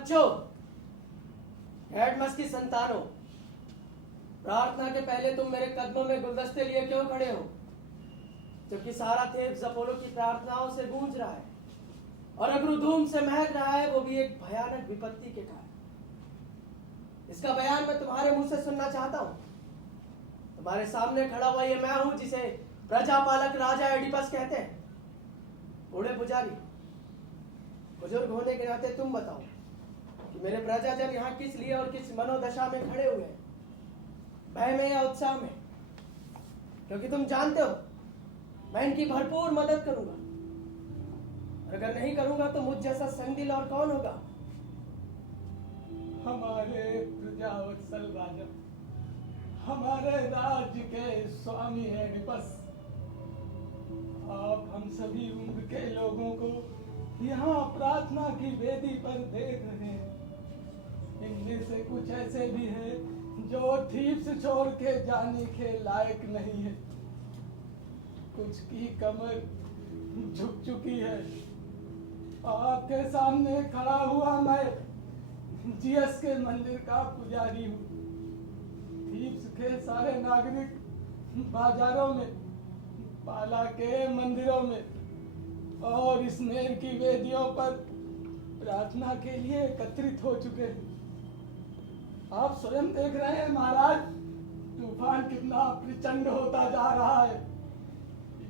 बच्चों, हेडमस की संतानों, प्रार्थना के पहले तुम मेरे कदमों में गुलदस्ते लिए क्यों खड़े हो, जबकि सारा थेब्स अपोलो की प्रार्थनाओं से गूंज रहा है और अग्रुधूम से महक रहा है, वो भी एक भयानक विपत्ति के कारण। इसका बयान मैं तुम्हारे मुंह से सुनना चाहता हूं। तुम्हारे सामने खड़ा हुआ ये मैं हूं जिसे प्रजापालक राजा एडिपस कहते हैं। बूढ़े पुजारी, बुजुर्ग होने के नाते तुम बताओ कि मेरे प्रजाजन यहाँ किस लिए और किस मनोदशा में खड़े हुए हैं, भय में या उत्साह में? क्योंकि तुम जानते हो मैं इनकी भरपूर मदद करूंगा, और अगर नहीं करूंगा तो मुझ जैसा संगदिल और कौन होगा? हमारे प्रजावत्सल राजा, हमारे राज्य के स्वामी एडिपस, आप हम सभी उम्र के लोगों को यहाँ प्रार्थना की वेदी पर देख रहे हैं। इनमें से कुछ ऐसे भी हैं जो थीब्स छोड़ के जाने के लायक नहीं है। कुछ की कमर झुक चुकी है। आपके सामने खड़ा हुआ मैं जियस के मंदिर का पुजारी हूँ। थीब्स के सारे नागरिक बाजारों में, पाला के मंदिरों में और स्नेर की वेदियों पर प्रार्थना के लिए एकत्रित हो चुके हैं। आप स्वयं देख रहे हैं महाराज, तूफान कितना प्रचंड होता जा रहा है।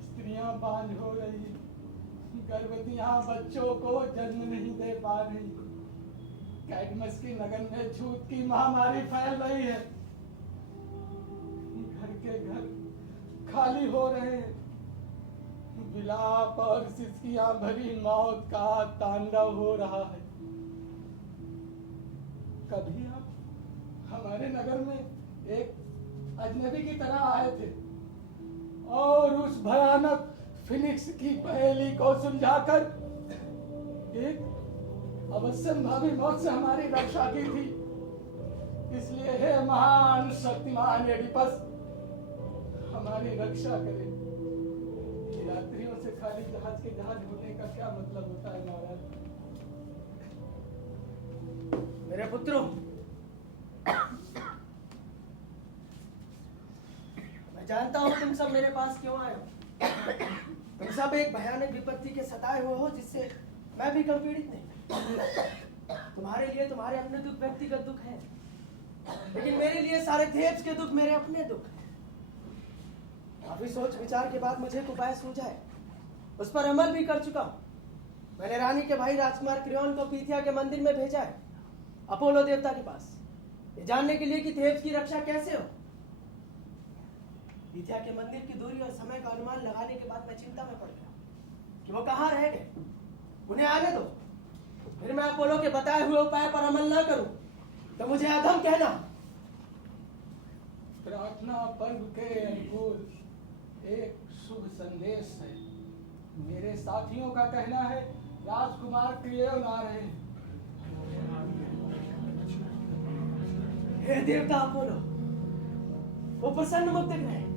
स्त्रियां बांझ हो रही, गर्भवतियां बच्चों को जन्म नहीं दे पा रही। कैडमस की नगर में छूत की महामारी फैल रही है। घर के घर खाली हो रहे हैं। विलाप और सिसकियां भरी मौत का तांडव हो रहा है। कभी आप हमारे नगर में एक अजनबी की तरह आए थे और उस भयानक फिनिक्स की पहेली को सुलझाकर एक अवश्यंभावी मौत से हमारी रक्षा की थी। इसलिए हे महान शक्तिमान एडिपस, हमारी रक्षा करें। यात्रियों से खाली जहाज के जहाज होने का क्या मतलब होता है महाराज? मेरे पुत्रों, मैं जानता हूं तुम सब मेरे पास क्यों आए हो। तुम सब एक भयानक विपत्ति के सताए हुए हो जिससे मैं भी कम पीड़ित नहीं। तुम्हारे लिए तुम्हारे अपने दुख व्यक्तिगत दुख है, लेकिन मेरे लिए सारे थेब्स के दुख मेरे अपने दुख हैं। काफी सोच विचार के बाद मुझे एक उपाय सूझा है, उस पर अमल भी कर चुका हूं। मैंने रानी के भाई राजकुमार क्रियोन को पीथिया के मंदिर में भेजा है, अपोलो देवता के पास, ये जानने के लिए कि थेब्स की रक्षा कैसे हो। पीथिया के मंदिर की दूरी और समय का अनुमान लगाने के बाद मैं चिंता में पड़ गया कि वो कहाँ रह गए। उन्हें आने दो, फिर मैं अपोलो के बताए हुए उपाय पर अमल न करूं तो मुझे अधम कहना। प्रार्थना पर्व के अनुकूल एक शुभ संदेश है। मेरे साथियों का कहना है राजकुमार क्रियोन आ रहे हैं। हे देवता अपोलो, वो प्रसन्न मुक्त दिख रहे हैं।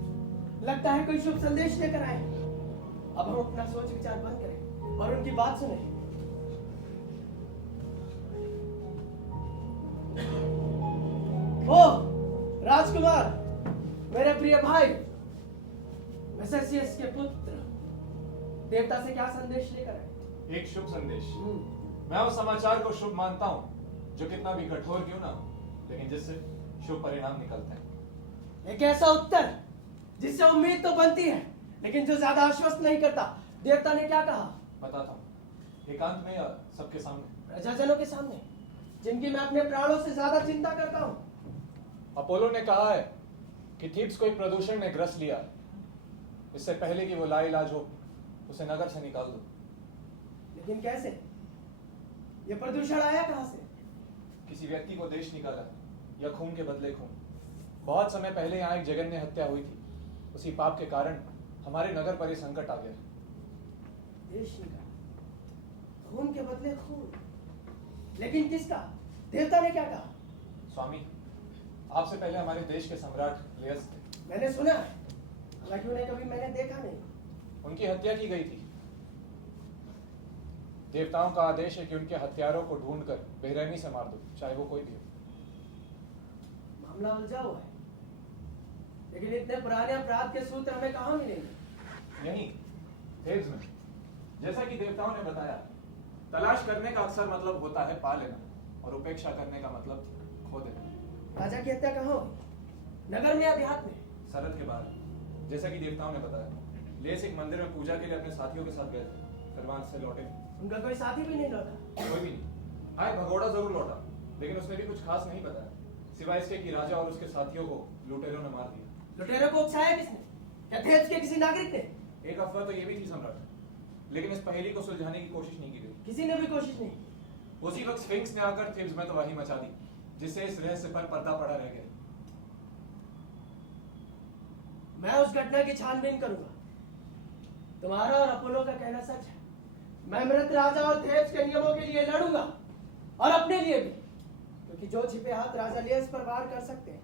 लगता है कोई शुभ संदेश लेकर आए। अब हम अपना सोच विचार बंद करें और उनकी बात सुने। ओ राजकुमार, मेरे प्रिय भाई, मेसेसियस के पुत्र, देवता से क्या संदेश लेकर आए? एक शुभ संदेश। मैं उस समाचार को शुभ मानता हूँ जो कितना भी कठोर क्यों ना हो, लेकिन जिससे शुभ परिणाम निकलते हैं। एक ऐसा उत्तर जिससे उम्मीद तो बनती है, लेकिन जो ज्यादा आश्वस्त नहीं करता। देवता ने क्या कहा? बताता हूँ, एकांत में या सबके सामने? प्रजाजनों के सामने, जिनकी मैं अपने प्राणों से ज्यादा चिंता करता हूँ। अपोलो ने कहा है कि थीब्स को एक प्रदूषण ने ग्रस लिया। इससे पहले कि वो लाइलाज हो, उसे नगर से निकाल दो। लेकिन कैसे? ये प्रदूषण आया कहां से? किसी व्यक्ति को देश निकाला, या खून के बदले खून। बहुत समय पहले यहाँ एक जघन्य हत्या हुई थी। उसी पाप के कारण हमारे नगर पर ये संकट आ गया। देश निकाला, खून के बदले खून, लेकिन किसका? देवता ने क्या कहा? स्वामी, आपसे पहले हमारे देश के सम्राट लेयस थे। मैंने सुना है, हालांकि उन्हें कभी मैंने देखा नहीं। उनकी हत्या की गई थी। देवताओं का आदेश है कि उनके हत्यारों को ढूंढकर बेरहमी से मार दो, चाहे वो कोई भी हो। मामला उलझा हुआ है, लेकिन इतने पुराने अपराध के सूत्र हमें कहाँ मिलेंगे? यहीं थेब्स में। जैसा कि देवताओं ने बताया, तलाश करने का अक्सर मतलब होता है पा लेना, और उपेक्षा करने का मतलब खो देना। राजा की हत्या कहाँ हुई? नगर में या देहात में? सरहद के बाहर। जैसा कि देवताओं ने बताया, लेस एक मंदिर में पूजा के लिए अपने साथियों के साथ गए थे, फिर वहां से लौटे। उनका कोई साथी भी नहीं लौटा? कोई भी नहीं। हाँ, एक भगोड़ा जरूर लौटा, लेकिन उसने भी कुछ खास नहीं बताया, सिवाय इसके कि राजा और उसके साथियों को लुटेरों ने मार दिया। लुटेरों को उकसाया किसने? क्या थेब्स के किसी नागरिक ने? एक अफवाह तो ये भी थी सम्राट, लेकिन इस पहेली को सुलझाने की कोशिश नहीं की गई। किसी ने भी कोशिश नहीं की। उसी वक्त स्फिंक्स ने आकर थेब्स में तबाही मचा दी, जिससे इस रहस्य पर पर्दा पड़ा रह गया। मैं उस घटना की छानबीन करूंगा। तुम्हारा और अपोलो का कहना सच है। मैं मृत राजा और थेब्स के नियमों के लिए लड़ूंगा, और अपने लिए भी, क्योंकि जो छिपे हाथ राजा लियस पर वार कर सकते हैं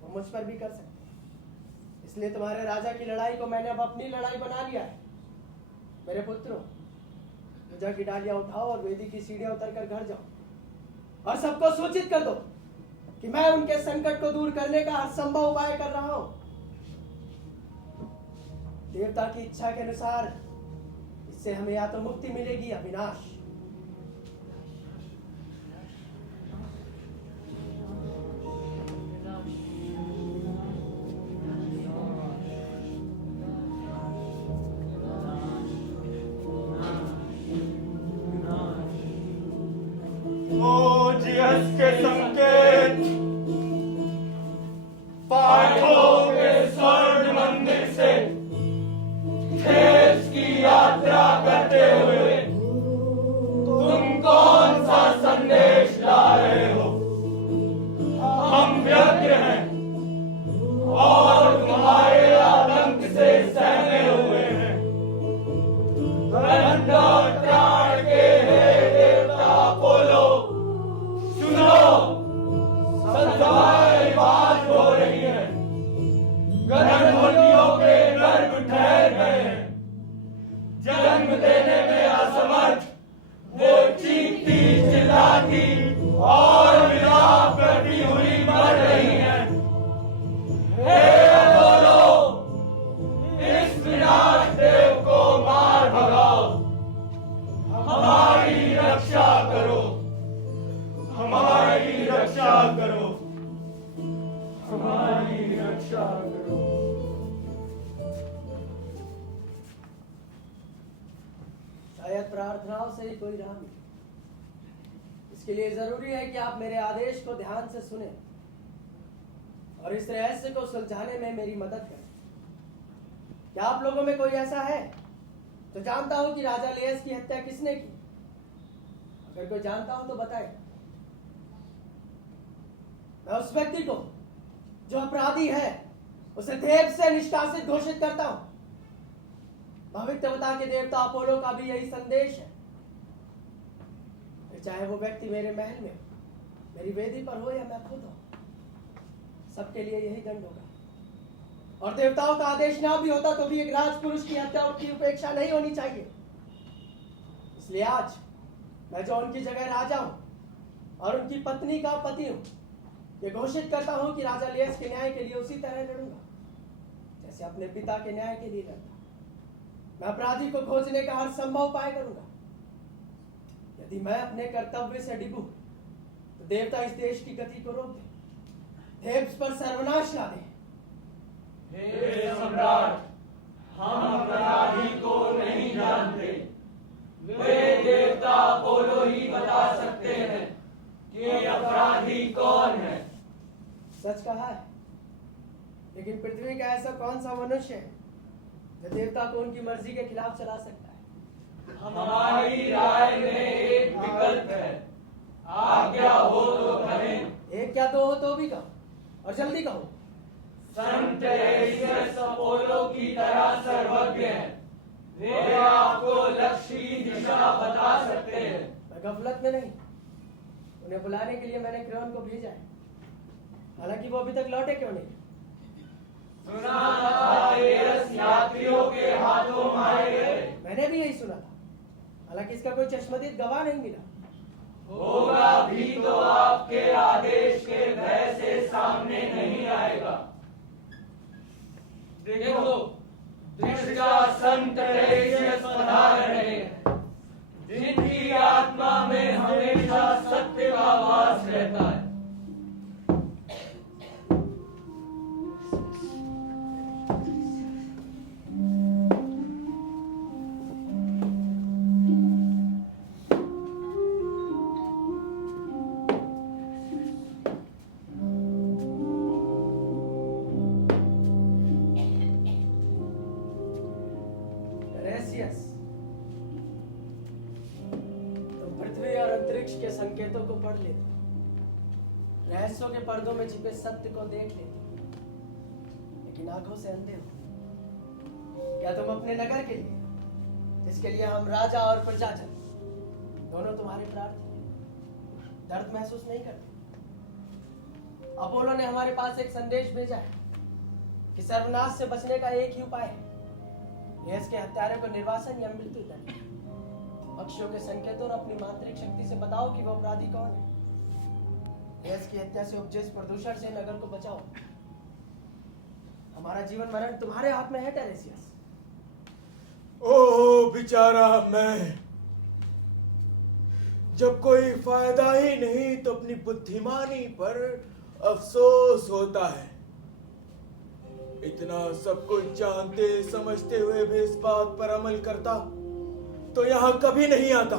वो मुझ पर भी कर सकते हैं। इसलिए तुम्हारे राजा की लड़ाई को मैंने अब अपनी लड़ाई बना लिया है। मेरे पुत्रों, पूजा की डालियां उठाओ और वेदी की सीढ़ियां उतरकर घर जाओ, और सबको सूचित कर दो कि मैं उनके संकट को दूर करने का हर संभव उपाय कर रहा हूं। देवता की इच्छा के अनुसार इससे हमें या तो मुक्ति मिलेगी या विनाश। ओजियस के संकेत पाठों के स्वर्ण मंदिर से थेब्स की यात्रा करते हुए तुम कौन सा संदेश ला रहे हो? हम व्यग्र हैं और तुम्हारे आतंक से सहमे हुए हैं। दंड और त्राण के हे देवता अपोलो, सुनो, सजाएं बात हो रही है। गर्भवतियों के गर्भ ठहर गए हैं। जन्म देने में असमर्थ वो चीखती चिल्लाती और विलाप करती हुई मर रही हैं। हे अपोलो, इस विनाश देव को मार भगाओ। हमारी रक्षा करो, हमारी रक्षा करो, हमारी रक्षा करो। शायद प्रार्थनाओं से ही कोई राह मिले। इसके लिए जरूरी है कि आप मेरे आदेश को ध्यान से सुने और इस रहस्य को सुलझाने में मेरी मदद करें। क्या आप लोगों में कोई ऐसा है जो जानता हो कि राजा लियस की हत्या किसने की? अगर कोई जानता हो तो बताए। मैं उस व्यक्ति को जो अपराधी है उसे थेब्स से निष्कासित घोषित करता हूं। भविष्यवक्ता के देवता अपोलो का भी यही संदेश है। फिर चाहे वो व्यक्ति मेरे महल में हो, मेरी वेदी पर हो या मैं खुद हो, सबके लिए यही दंड होगा। और देवताओं का आदेश ना भी होता तो भी एक राजपुरुष की हत्या की उपेक्षा नहीं होनी चाहिए। इसलिए आज मैं जो उनकी जगह राजा हूं और उनकी पत्नी का पति हूं, ये घोषित करता हूं कि राजा लियस के न्याय के लिए उसी तरह लड़ूंगा जैसे अपने पिता के न्याय के लिए लड़ता। मैं अपराधी को खोजने का हर संभव उपाय करूंगा। यदि मैं अपने कर्तव्य से डिगूं तो देवता इस देश की गति को रोक दे, थेब्स पर सर्वनाश ला दे। हे सम्राट, हम अपराधी को नहीं जानते। वे देवता अपोलो ही बता सकते हैं कि अपराधी कौन है। सच कहा है, लेकिन पृथ्वी का ऐसा कौन सा मनुष्य है जो देवता को उनकी मर्जी के खिलाफ चला सकता है? हमारी राय में एक विकल्प है, आज्ञा हो तो कहें। एक क्या दो हो तो भी कहो, और जल्दी कहो। संत एलियस अपोलो की तरह सर्वज्ञ हैं। वे आपको लक्ष्य की दिशा बता सकते हैं। मैं गफलत में नहीं। उन्हें बुलाने के लिए मैंने क्रेन को भेजा है, हालांकि वो अभी तक लौटे क्यों नहीं? सुना था एलियस यात्रियों के हाथों मारे गए। मैंने भी यही सुना था, हालांकि इसका कोई चश्मदीद गवाह नहीं मिला। होगा भी तो आपके आदेश के भय से सामने नहीं आएगा। देखो, दृष्टा संत टेरेसियस पधार रहे हैं, जिनकी आत्मा में हमेशा सत्य का वास रहता है। टेरेसियस, तुम पृथ्वी और अंतरिक्ष के संकेतों को पढ़ लेते हो, रहस्यों के पर्दों में छिपे सत्य को देख लेते हो, लेकिन आंखों से अंधे हो। क्या तुम अपने नगर के लिए, जिसके लिए हम राजा और प्रजाजन दोनों तुम्हारे प्रार्थी हैं, दर्द महसूस नहीं करते? अपोलो ने हमारे पास एक संदेश भेजा है कि सर्वनाश से बचने का एक ही उपाय है, यश के हत्यारों को निर्वासन या मृत्यु दंड। पक्षियों के संकेतों और अपनी मांत्रिक शक्ति से बताओ कि वो अपराधी कौन है। यश की हत्या से उपजे इस प्रदूषण से नगर को बचाओ। हमारा जीवन मरण तुम्हारे हाथ में है टेरेसियस। ओह बेचारा मैं, जब कोई फायदा ही नहीं तो अपनी बुद्धिमानी पर अफसोस होता है। इतना सब कुछ जानते समझते हुए भी इस बात पर अमल करता तो यहां कभी नहीं आता।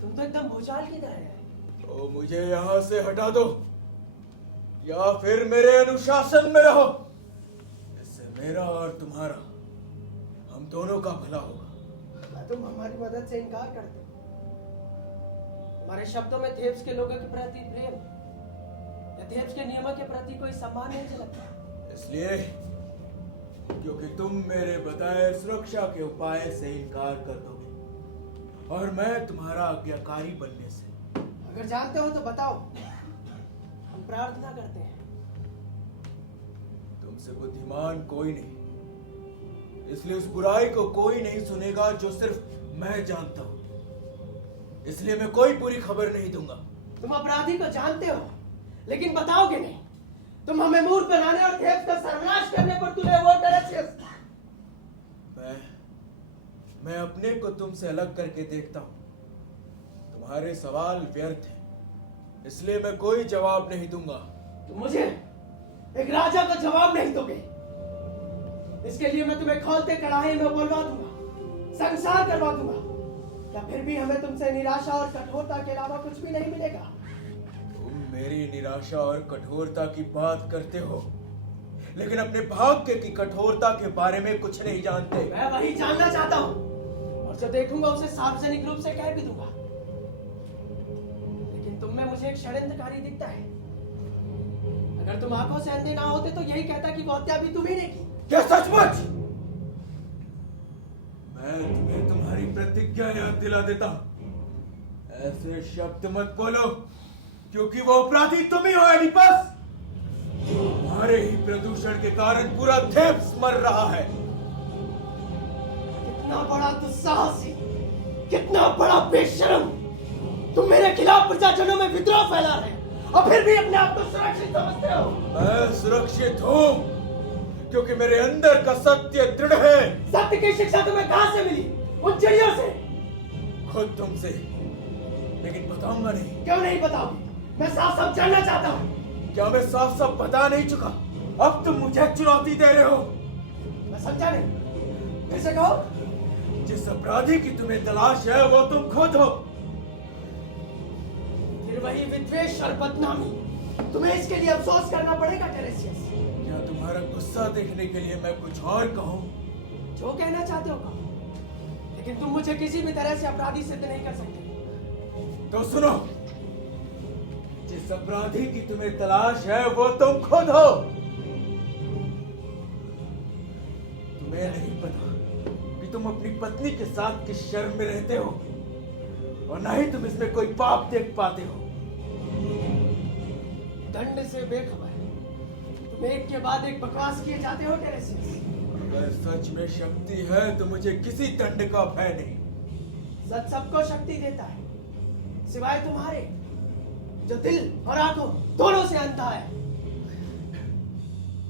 तुम तो एकदम भूचाल की तरह है। तो मुझे यहां से हटा दो या फिर मेरे अनुशासन में रहो। इससे मेरा और तुम्हारा, हम दोनों का भला होगा। तुम हमारी मदद से इनकार करते हो। हमारे शब्दों में थेब्स के लोगों के प्रति प्रेम या थेब्स के नियमों के प्रति कोई सम्मान नहीं झलकता। इसलिए क्योंकि तुम मेरे बताए सुरक्षा के उपाय से इनकार कर दोगे और मैं तुम्हारा आज्ञाकारी बनने से। अगर जानते हो तो बताओ, हम प्रार्थना करते हैं। तुमसे बुद्धिमान कोई नहीं, इसलिए उस बुराई को कोई नहीं सुनेगा जो सिर्फ मैं जानता हूं। इसलिए मैं कोई बुरी खबर नहीं दूंगा। तुम अपराधी को जानते हो लेकिन बताओगे नहीं। तुम हमें मूर्ख बनाने और थेब्स का सर्वनाश करने पर तुले हुए टेरेसियस। मैं अपने को तुमसे अलग करके देखता हूं। तुम्हारे सवाल व्यर्थ हैं, इसलिए मैं कोई जवाब नहीं दूंगा। तुम मुझे एक राजा को जवाब नहीं दोगे। इसके लिए मैं तुम्हें खोलते कड़ाहे में बोलवा दूंगा, संसार करवा दूंगा। क्या फिर भी हमें तुमसे निराशा और कठोरता के अलावा कुछ भी नहीं मिलेगा? तुम मेरी निराशा और कठोरता की बात करते हो, लेकिन अपने भाग्य की कठोरता के बारे में कुछ नहीं जानते। मैं वही जानना चाहता हूँ और जो देखूंगा उसे सार्वजनिक रूप से कह भी दूंगा। लेकिन तुम में मुझे एक षड्यंत्रकारी दिखता है। अगर तुम आंखों से अंधे ना होते तो यही कहता कि वो हत्या भी तुम्ही ने की। क्या सचमुच? मैं तुम्हें तुम्हारी प्रतिज्ञा याद दिला देता हूं। ऐसे शब्द मत बोलो, क्योंकि वो अपराधी तुम ही हो एडिपस। तुम्हारे ही प्रदूषण के कारण पूरा थेब्स मर रहा है। कितना बड़ा दुस्साहसी, कितना बड़ा बेशर्म। तुम मेरे खिलाफ प्रजाजनों में विद्रोह फैला रहे और फिर भी अपने आप को सुरक्षित समझते हो। मैं सुरक्षित हूं क्योंकि मेरे अंदर का सत्य दृढ़ है। सत्य की शिक्षा तुम्हें कहां से मिली? उन चिड़ियों से? खुद तुमसे, लेकिन बताऊंगा नहीं। क्यों नहीं बताओगे? मैं साफ साफ जानना चाहता हूं। क्या मैं साफ साफ बता नहीं चुका? अब तुम मुझे चुनौती दे रहे हो। मैं समझा नहीं, फिर से कहो। जिस अपराधी की तुम्हें तलाश है वो तुम खुद हो। फिर वही विद्वेष और बदनामी। तुम्हें इसके लिए अफसोस करना पड़ेगा टेरेसियस। क्या तुम्हारा गुस्सा देखने के लिए मैं कुछ और कहूं? जो कहना चाहते हो कहो, लेकिन तुम मुझे किसी भी तरह से अपराधी सिद्ध नहीं कर सकते। तो सुनो, जिस अपराधी की तुम्हें तलाश है वो तुम खुद हो। तुम्हें नहीं पता कि तुम अपनी पत्नी के साथ किस शर्म में रहते हो, और ना ही तुम इसमें कोई पाप देख पाते हो। दंड से बेखबर तुम एक के बाद एक बकवास किए जाते हो टेरेसियस। अगर सच में शक्ति है तो मुझे किसी दंड का भय नहीं। सच सबको शक्ति देता है, सिवाय तुम्हारे जो दिल और आंखों दोनों से अंधा है।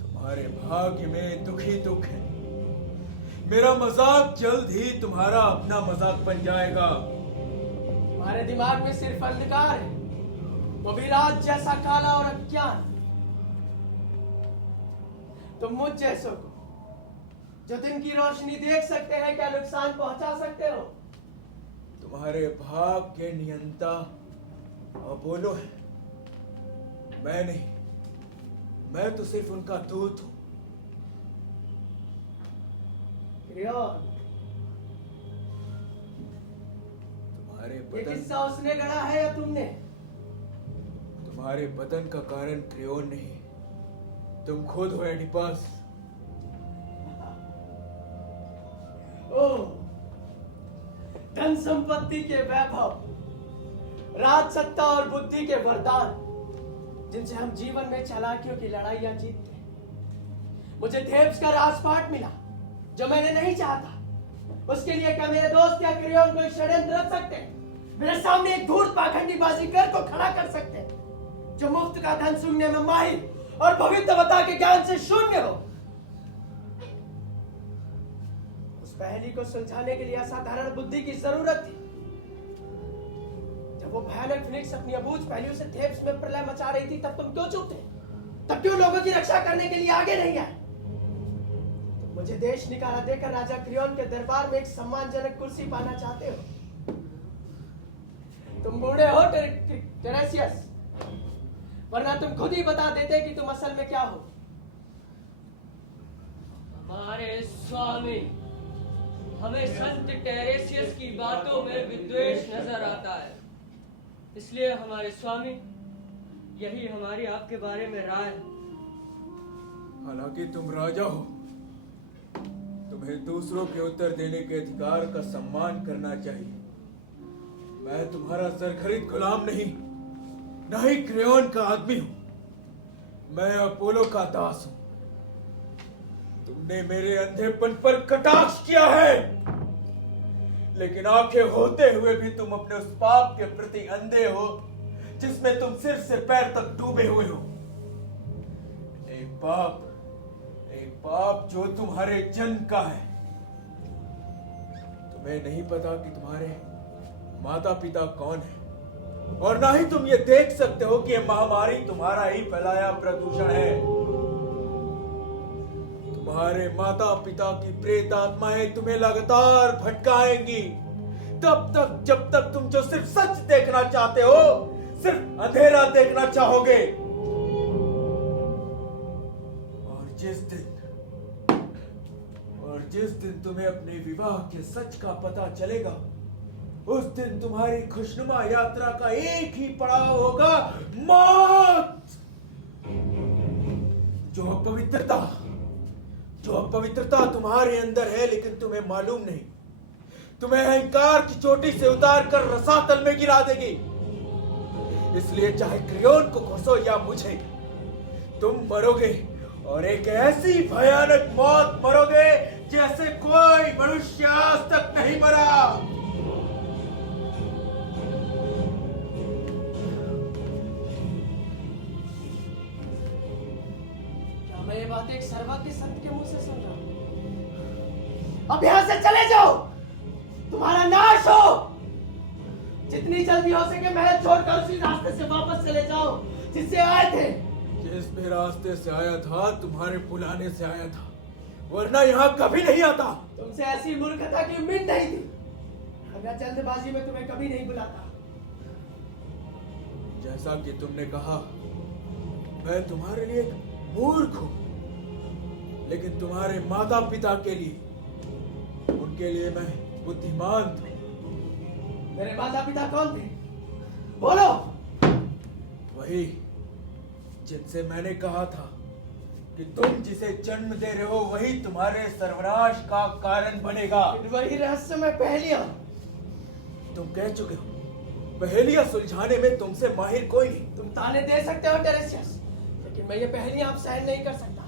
तुम्हारे भाग्य में दुख ही दुख है। मेरा मजाक जल्द ही तुम्हारा अपना मजाक बन जाएगा। तुम्हारे दिमाग में सिर्फ अंधकार है, वो भी रात जैसा काला और अज्ञान। तुम मुझ जैसों को जो दिन की रोशनी देख सकते हैं क्या नुकसान पहुंचा सकते हो? तुम्हारे भाग के नियंता अपोलो है, मैं नहीं। मैं तो सिर्फ उनका दूत हूं। क्रियोन, तुम्हारे ये बदन किस्सा उसने गढ़ा है या तुमने? तुम्हारे बदन का कारण क्रियोन नहीं, तुम खुद हो एडिपस। ओह, धन संपत्ति के वैभव, राज सत्ता और बुद्धि के वरदान, जिनसे हम जीवन में चालाकियों की लड़ाइयां जीतते हैं। मुझे थेब्स का राजपाट मिला जो मैंने नहीं चाहता। उसके लिए क्या मेरे दोस्त या क्रियोन कोई षड्यंत्र रच सकते हैं? मेरे सामने एक धूर्त पाखंडी बाजीगर को खड़ा कर सकते हैं जो मुफ्त का धन सुनने में माहिर और भविष्यवक्ता के ज्ञान से शून्य हो। उस पहेली को सुलझाने के लिए असाधारण बुद्धि की जरूरत थी। जब वो भयानक फिनिक्स अपनी अबूझ पहलियों से थेब्स में प्रलय मचा रही थी, तब तुम क्यों चुप थे? तब क्यों लोगों की रक्षा करने के लिए आगे नहीं आए? तुम मुझे देश निकाला देकर राजा क्रियोन के दरबार में एक सम्मानजनक कुर्सी पाना चाहते हो। तुम बूढ़े हो टेरेसियस, वरना तुम खुद ही बता देते कि तुम असल में क्या हो। हमारे स्वामी, हमें संत टेरेसियस की बातों में विद्वेष नजर आता है, इसलिए हमारे स्वामी, यही हमारी आपके बारे में राय है। हालांकि तुम राजा हो, तुम्हें दूसरों के उत्तर देने के अधिकार का सम्मान करना चाहिए। मैं तुम्हारा सरखरीद गुलाम नहीं, न ही क्रियोन का आदमी हूं। मैं अपोलो का दास हूं। तुमने मेरे अंधेपन पर कटाक्ष किया है, लेकिन आंखें होते हुए भी तुम अपने उस पाप के प्रति अंधे हो जिसमें तुम सिर से पैर तक डूबे हुए हो। एक पाप जो तुम्हारे जन्म का है। तुम्हें नहीं पता कि तुम्हारे माता पिता कौन है, और ना ही तुम ये देख सकते हो कि ये महामारी तुम्हारा ही फैलाया प्रदूषण है। तुम्हारे माता पिता की प्रेत आत्माएं तुम्हें लगातार भटकाएंगी तब तक जब तक तुम जो सिर्फ सच देखना चाहते हो, सिर्फ अंधेरा देखना चाहोगे। और जिस दिन तुम्हें अपने विवाह के सच का पता चलेगा, उस दिन तुम्हारी खुशनुमा यात्रा का एक ही पड़ाव होगा, मौत। जो अपवित्रता तुम्हारे अंदर है लेकिन तुम्हें मालूम नहीं, तुम्हें अहंकार की चोटी से उतार कर रसातल में गिरा देगी। इसलिए चाहे क्रियोन को घुसो या मुझे, तुम मरोगे, और एक ऐसी भयानक मौत मरोगे जैसे कोई मनुष्य आज तक नहीं मरा। क्या मैं ये बात एक सर्वज्ञ संत के मुंह से सुन रहा हूं? अब यहां से चले जाओ, तुम्हारा नाश हो। जितनी जल्दी हो सके महल छोड़कर उसी रास्ते से वापस चले जाओ जिससे आए थे। जिस भी रास्ते से आया था तुम्हारे बुलाने से आया था, वरना यहाँ कभी नहीं आता। तुमसे ऐसी मूर्खता की उम्मीद नहीं थी, अगर जल्दबाजी में तुम्हें कभी नहीं बुलाता। जैसा कि तुमने कहा, मैं तुम्हारे लिए एक मूर्ख हूं, लेकिन तुम्हारे माता पिता के लिए, उनके लिए मैं बुद्धिमान था। मेरे माता पिता कौन थे? बोलो। वही जिनसे मैंने कहा था कि तुम जिसे जन्म दे रहे हो वही तुम्हारे सर्वनाश का कारण बनेगा। वही रहस्यमय पहेलियां तुम कह चुके हो, पहेलियां सुलझाने में तुमसे माहिर कोई नहीं। तुम ताने दे सकते हो टेरेसियस, लेकिन मैं ये पहेलियां अब सहन नहीं कर सकता।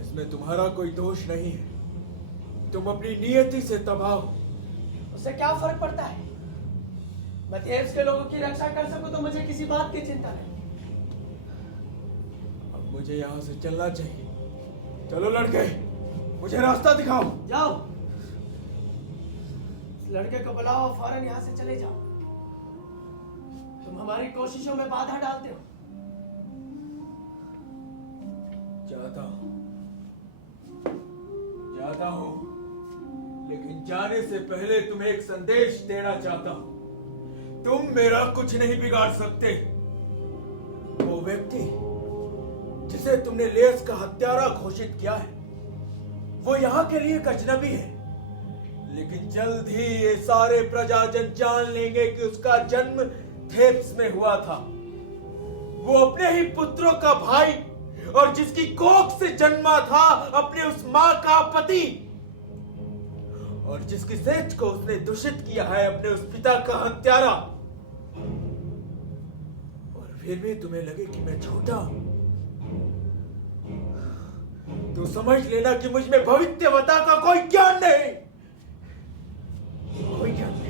इसमें तुम्हारा कोई दोष नहीं है, तुम अपनी नियति से तबाह हो। उससे क्या फर्क पड़ता है? मैं थेब्स के लोगों की रक्षा कर सकूं तो मुझे किसी बात की चिंता नहीं। अब मुझे यहाँ से चलना चाहिए। चलो लड़के, मुझे रास्ता दिखाओ। जाओ, इस लड़के को बुलाओ, फौरन यहाँ से चले जाओ। तुम हमारी कोशिशों में बाधा डालते हो। जाता हूं, लेकिन जाने से पहले तुम्हें एक संदेश देना चाहता हूं। तुम मेरा कुछ नहीं बिगाड़ सकते। वो व्यक्ति जिसे तुमने लेस का हत्यारा घोषित किया है, वो यहाँ के लिए एक अजनबी है, लेकिन जल्द ही ये सारे प्रजाजन जान लेंगे कि उसका जन्म थेब्स में हुआ था। वो अपने ही पुत्रों का भाई और जिसकी कोख से जन्मा था अपने उस मां का पति, और जिसकी सेज को उसने दूषित किया है अपने उस पिता का हत्यारा। और फिर भी तुम्हें लगे कि मैं झूठा हूं, तो समझ लेना कि मुझ में भविष्यवक्ता का कोई ज्ञान नहीं, कोई ज्ञान नहीं।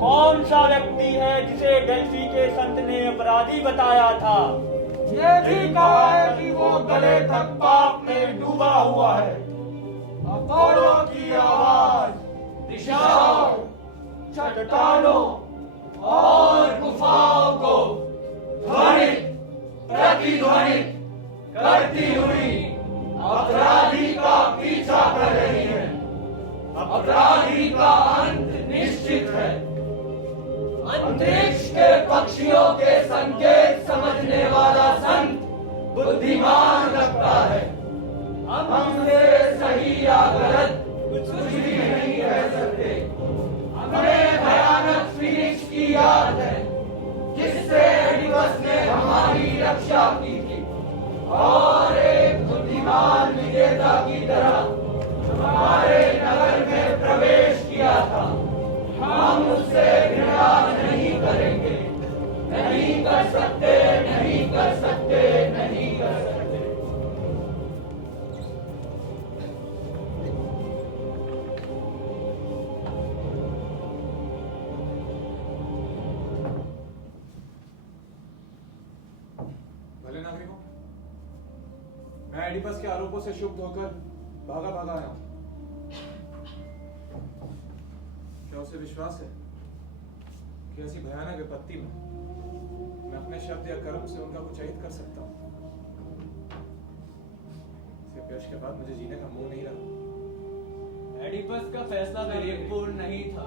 कौन सा व्यक्ति है जिसे डेल्फी के संत ने अपराधी बताया था? ये भी कहा है कि वो गले तक पाप में डूबा हुआ है। अपोलो की आवाज दिशाओं, चट्टानों और गुफाओं को ध्वनित प्रतिध्वनित करती हुई अपराधी का पीछा कर रही है। अपराधी का अंत निश्चित है। अंतरिक्ष के पक्षियों के संकेत समझने वाला संत बुद्धिमान लगता है। हमसे सही या गलत कुछ भी नहीं कह सकते। हमें भयानक फिनिक्स की याद है जिससे एडिपस ने हमारी रक्षा की थी, और एक बुद्धिमान विजेता की तरह हमारे नगर में प्रवेश किया था। हम उससे घृणा नहीं करेंगे, नहीं कर सकते, नहीं कर सकते, नहीं कर सकते। भले नागरिकों, मैं एडिपस के आरोपों से शुभ होकर भागा भागा आया हूं। क्या उसे विश्वास है कि ऐसी भयानक विपत्ति में मैं अपने शब्द या कर्म से उनका कुछ अहित कर सकता हूं? इस यश के बाद मुझे जीने का मोह नहीं रहा। एडिपस का फैसला विवेकपूर्ण नहीं था।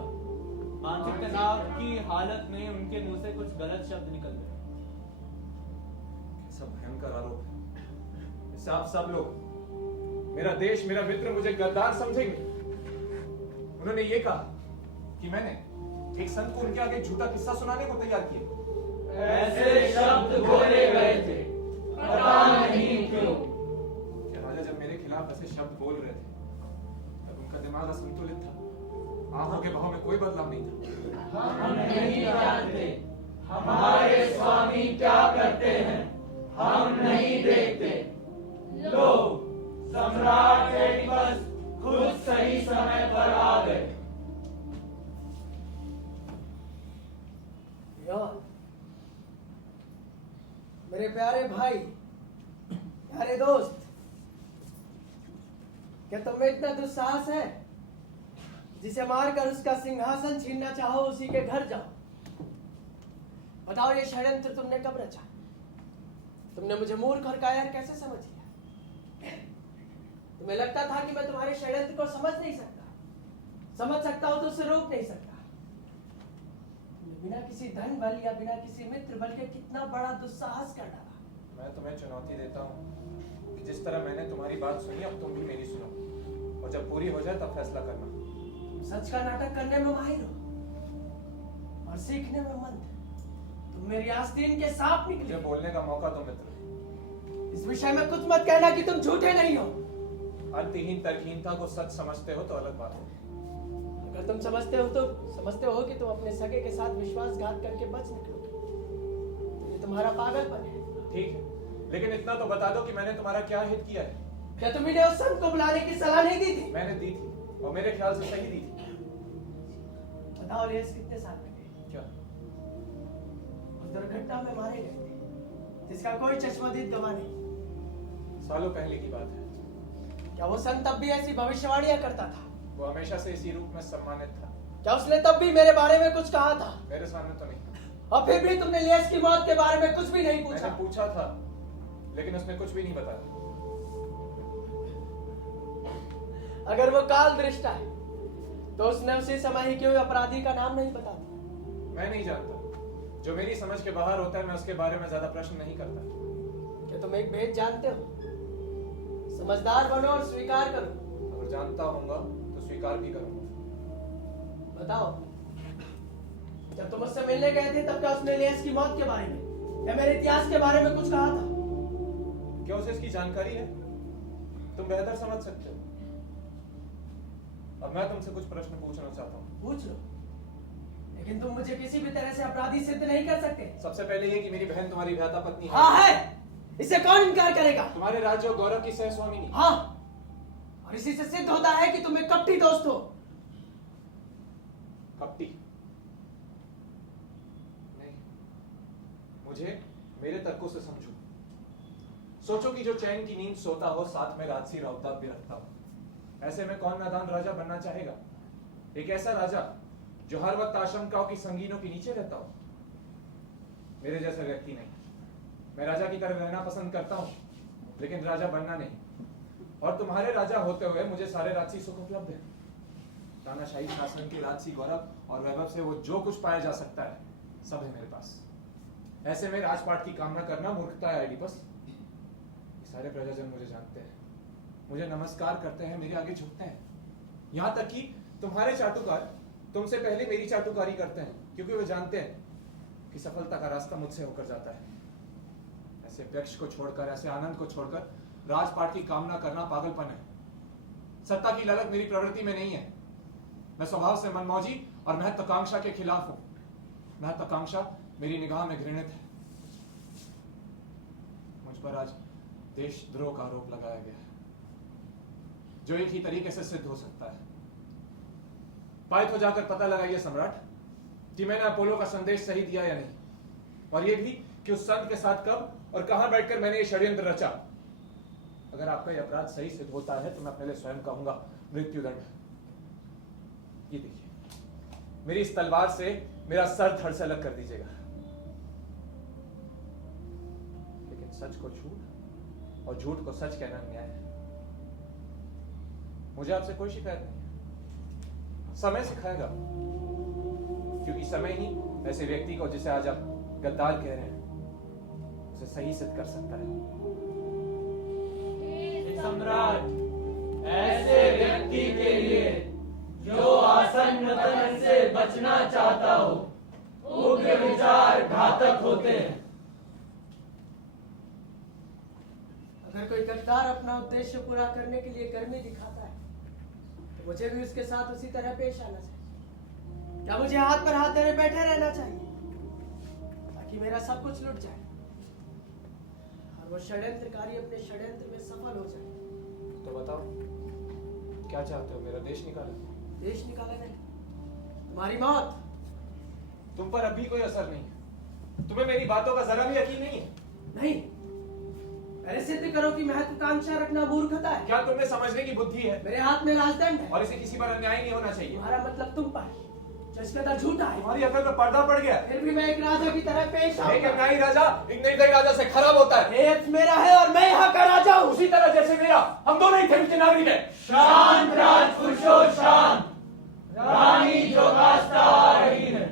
मानसिक तनाव की हालत में उनके मुंह से कुछ गलत शब्द निकल गए। कैसा भयंकर आरोप है। इससे आप सब लोग, मेरा देश, मेरा मित्र मुझे गद्दार समझेंगे। उन्होंने ये कहा कि मैंने एक संत को उनके आगे झूठा किस्सा सुनाने को तैयार किया। ऐसे शब्द बोले गए थे, पता नहीं क्यों। क्या राजा जब मेरे खिलाफ ऐसे शब्द बोल रहे थे तब उनका दिमाग असंतुलित था? आंखों के भाव में कोई बदलाव नहीं था। हम नहीं जानते हमारे स्वामी क्या करते हैं, हम नहीं देखते। लो, सम्राट एडिपस खुद सही समय पर आ गए। मेरे प्यारे भाई, प्यारे दोस्त, क्या तुम में इतना दुस्साहस है जिसे मारकर उसका सिंहासन छीनना चाहो उसी के घर जाओ? बताओ, ये षड्यंत्र तुमने कब रचा? तुमने मुझे मूर्ख और कायर कैसे समझ लिया? तुम्हें लगता था कि मैं तुम्हारे षड्यंत्र को समझ नहीं सकता, समझ सकता हूं तो उसे रोक नहीं सकता। बिना किसी धन बल या बिना किसी मित्र बल के कितना बड़ा दुस्साहस कर डाला। मैं तुम्हें चुनौती देता हूँ कि जिस तरह मैंने तुम्हारी बात सुनी अब तुम भी मेरी सुनो, और जब पूरी हो जाए तब फैसला करना। तुम सच का नाटक करने में माहिर हो और सीखने में मंद। तुम मेरी आस्तीन के सांप मुझे निकले। बोलने का मौका दो मित्र। इस विषय में कुछ मत कहना कि तुम झूठे नहीं हो। अंतहीन तर्कहीनता को सच समझते हो तो अलग बात है। अगर तुम समझते हो कि तुम अपने सगे के साथ विश्वासघात करके बच निकलोगे, तो ये तुम्हारा पागलपन है। ठीक है, लेकिन इतना तो बता दो कि मैंने तुम्हारा क्या हित किया है। क्या तुम्हें उस संत को बुलाने की सलाह नहीं दी थी? मैंने दी थी, और मेरे ख्याल से सही दी थी। बताओ रेस कितने साल में गए? क्या? उस दुर्घटना में मारे गए थे, जिसका कोई चश्मदीद गवाह नहीं। सालों पहले की बात है। क्या वो संत तब भी ऐसी भविष्यवाणियां करता था? वो हमेशा से इसी रूप में सम्मानित था। क्या उसने तब भी मेरे बारे में कुछ कहा था? मेरे सामने तो नहीं। और फिर भी तुमने लियस की मौत के बारे में कुछ भी नहीं पूछा? मैंने पूछा था, लेकिन उसने कुछ भी नहीं बताया। अगर वो काल दृष्टा है, तो उसने उसी समय ही क्यों अपराधी का नाम नहीं बता दिया? मैं नहीं जानता। जो मेरी समझ के बाहर होता है मैं उसके बारे में ज्यादा प्रश्न नहीं करता। क्या तुम एक भेद जानते हो? समझदार बनो और स्वीकार करो। अगर जानता होऊंगा तो स्वीकार भी करूंगा। बताओ, जब तुम उससे मिलने गए थे तब क्या उसने लियस की मौत के बारे में या मेरे इतिहास के बारे में कुछ कहा था? क्या उसे इसकी जानकारी है? तुम बेहतर समझ सकते हो। अब मैं तुमसे कुछ प्रश्न पूछना चाहता हूँ। पूछ लो, लेकिन तुम मुझे किसी भी तरह से अपराधी सिद्ध नहीं कर सकते। सबसे पहले ये कि मेरी बहन तुम्हारी भ्राता पत्नी है। हाँ है, इसे कौन इनकार करेगा? तुम्हारे राज्य और गौरव की सहस्वामिनी। हाँ, और इसी से सिद्ध होता है कि तुम एक कपटी दोस्त हो। कपटी? नहीं, मुझे मेरे तर्कों से समझो। सोचो कि जो चैन की नींद सोता हो, साथ में राजसी रौताब भी रखता हो। ऐसे में कौन नादान राजा बनना चाहेगा? एक ऐसा राजा जो हर वक्त आशंकाओं की संगीनों के नीचे रहता हो। मेरे जैसा व्यक्ति नहीं। मैं राजा की तरह रहना पसंद करता हूं, लेकिन राजा बनना नहीं। और तुम्हारे राजा होते हुए मुझे सारे राजसी सुख उपलब्ध है। तानाशाही शासन के राजसी गौरव और वैभव से वो जो कुछ पाया जा सकता है, सब है मेरे पास। ऐसे में राजपाट की कामना करना मूर्खता है एडिपस। ये सारे प्रजाजन मुझे जानते हैं, मुझे नमस्कार करते हैं, मेरे आगे झुकते हैं। यहां तक कि तुम्हारे चाटुकार तुमसे पहले मेरी चाटुकारी करते हैं, क्योंकि वो जानते हैं कि सफलता का रास्ता मुझसे होकर जाता है। ऐसे वृक्ष को छोड़कर, ऐसे आनंद को छोड़कर राजपाट की कामना करना पागलपन है। सत्ता की ललक मेरी प्रवृत्ति में नहीं है। मैं स्वभाव से मनमौजी और महत्वाकांक्षा के खिलाफ हूं। महत्वाकांक्षा मेरी निगाह में घृणित है। मुझ पर आज देशद्रोह का आरोप लगाया गया है, जो एक ही तरीके से सिद्ध हो सकता है। पाए तो जाकर पता लगाइए सम्राट कि मैंने अपोलो का संदेश सही दिया या नहीं, और यह भी कि उस संत के साथ कब और कहां बैठकर मैंने ये षड्यंत्र रचा। अगर आपका यह अपराध सही सिद्ध होता है तो मैं अपने लिए स्वयं कहूंगा मृत्युदंड। ये देखिए, मेरी इस तलवार से मेरा सर धड़ से अलग कर दीजिएगा, लेकिन सच को झूठ और झूठ को सच कहना न्याय है। मुझे आपसे कोई शिकायत नहीं है, समय सिखाएगा, क्योंकि समय ही ऐसे व्यक्ति को जिसे आज आप गद्दार कह रहे हैं उसे सही सिद्ध कर सकता है। सम्राट, ऐसे व्यक्ति के लिए जो आसन्न पतन से बचना चाहता हो, उग्र विचार घातक होते हैं। अगर कोई गद्दार अपना उद्देश्य पूरा करने के लिए गर्मी दिखाता है, तो मुझे भी उसके साथ उसी तरह पेश आना चाहिए। क्या मुझे हाथ पर हाथ धरे बैठे रहना चाहिए ताकि मेरा सब कुछ लुट जाए और वो षड्यंत्रकारी अपने षड्यंत्र में सफल हो जाए? तो बताओ, क्या चाहते हो? मेरा देश निकाले? देश निकाला नहीं, तुम्हारी मौत। तुम पर अभी कोई असर नहीं है। तुम्हें मेरी बातों का जरा भी यकीन नहीं है। नहीं, पहले सिद्ध करो कि महत्वाकांक्षा रखना मूर्खता है। क्या तुम्हें समझने की बुद्धि है? मेरे हाथ में राजदंड है और इसे किसी पर अन्याय नहीं होना चाहिए। तुम्हारा मतलब तुम पर, जिसका दा झूठा है। तुम्हारी अकल में पर्दा पड़ गया। फिर भी मैं एक राजा की तरह पेश एक आऊंगा। अन्यायी राजा एक निर्दयी राजा से खराब होता है। देश मेरा है और मैं यहाँ का राजा हूँ। उसी तरह जैसे मेरा, हम दोनों ही थे के नागरिक हैं। शांत राजपुरुषों शांत। रानी जो कास्ता आ रही है,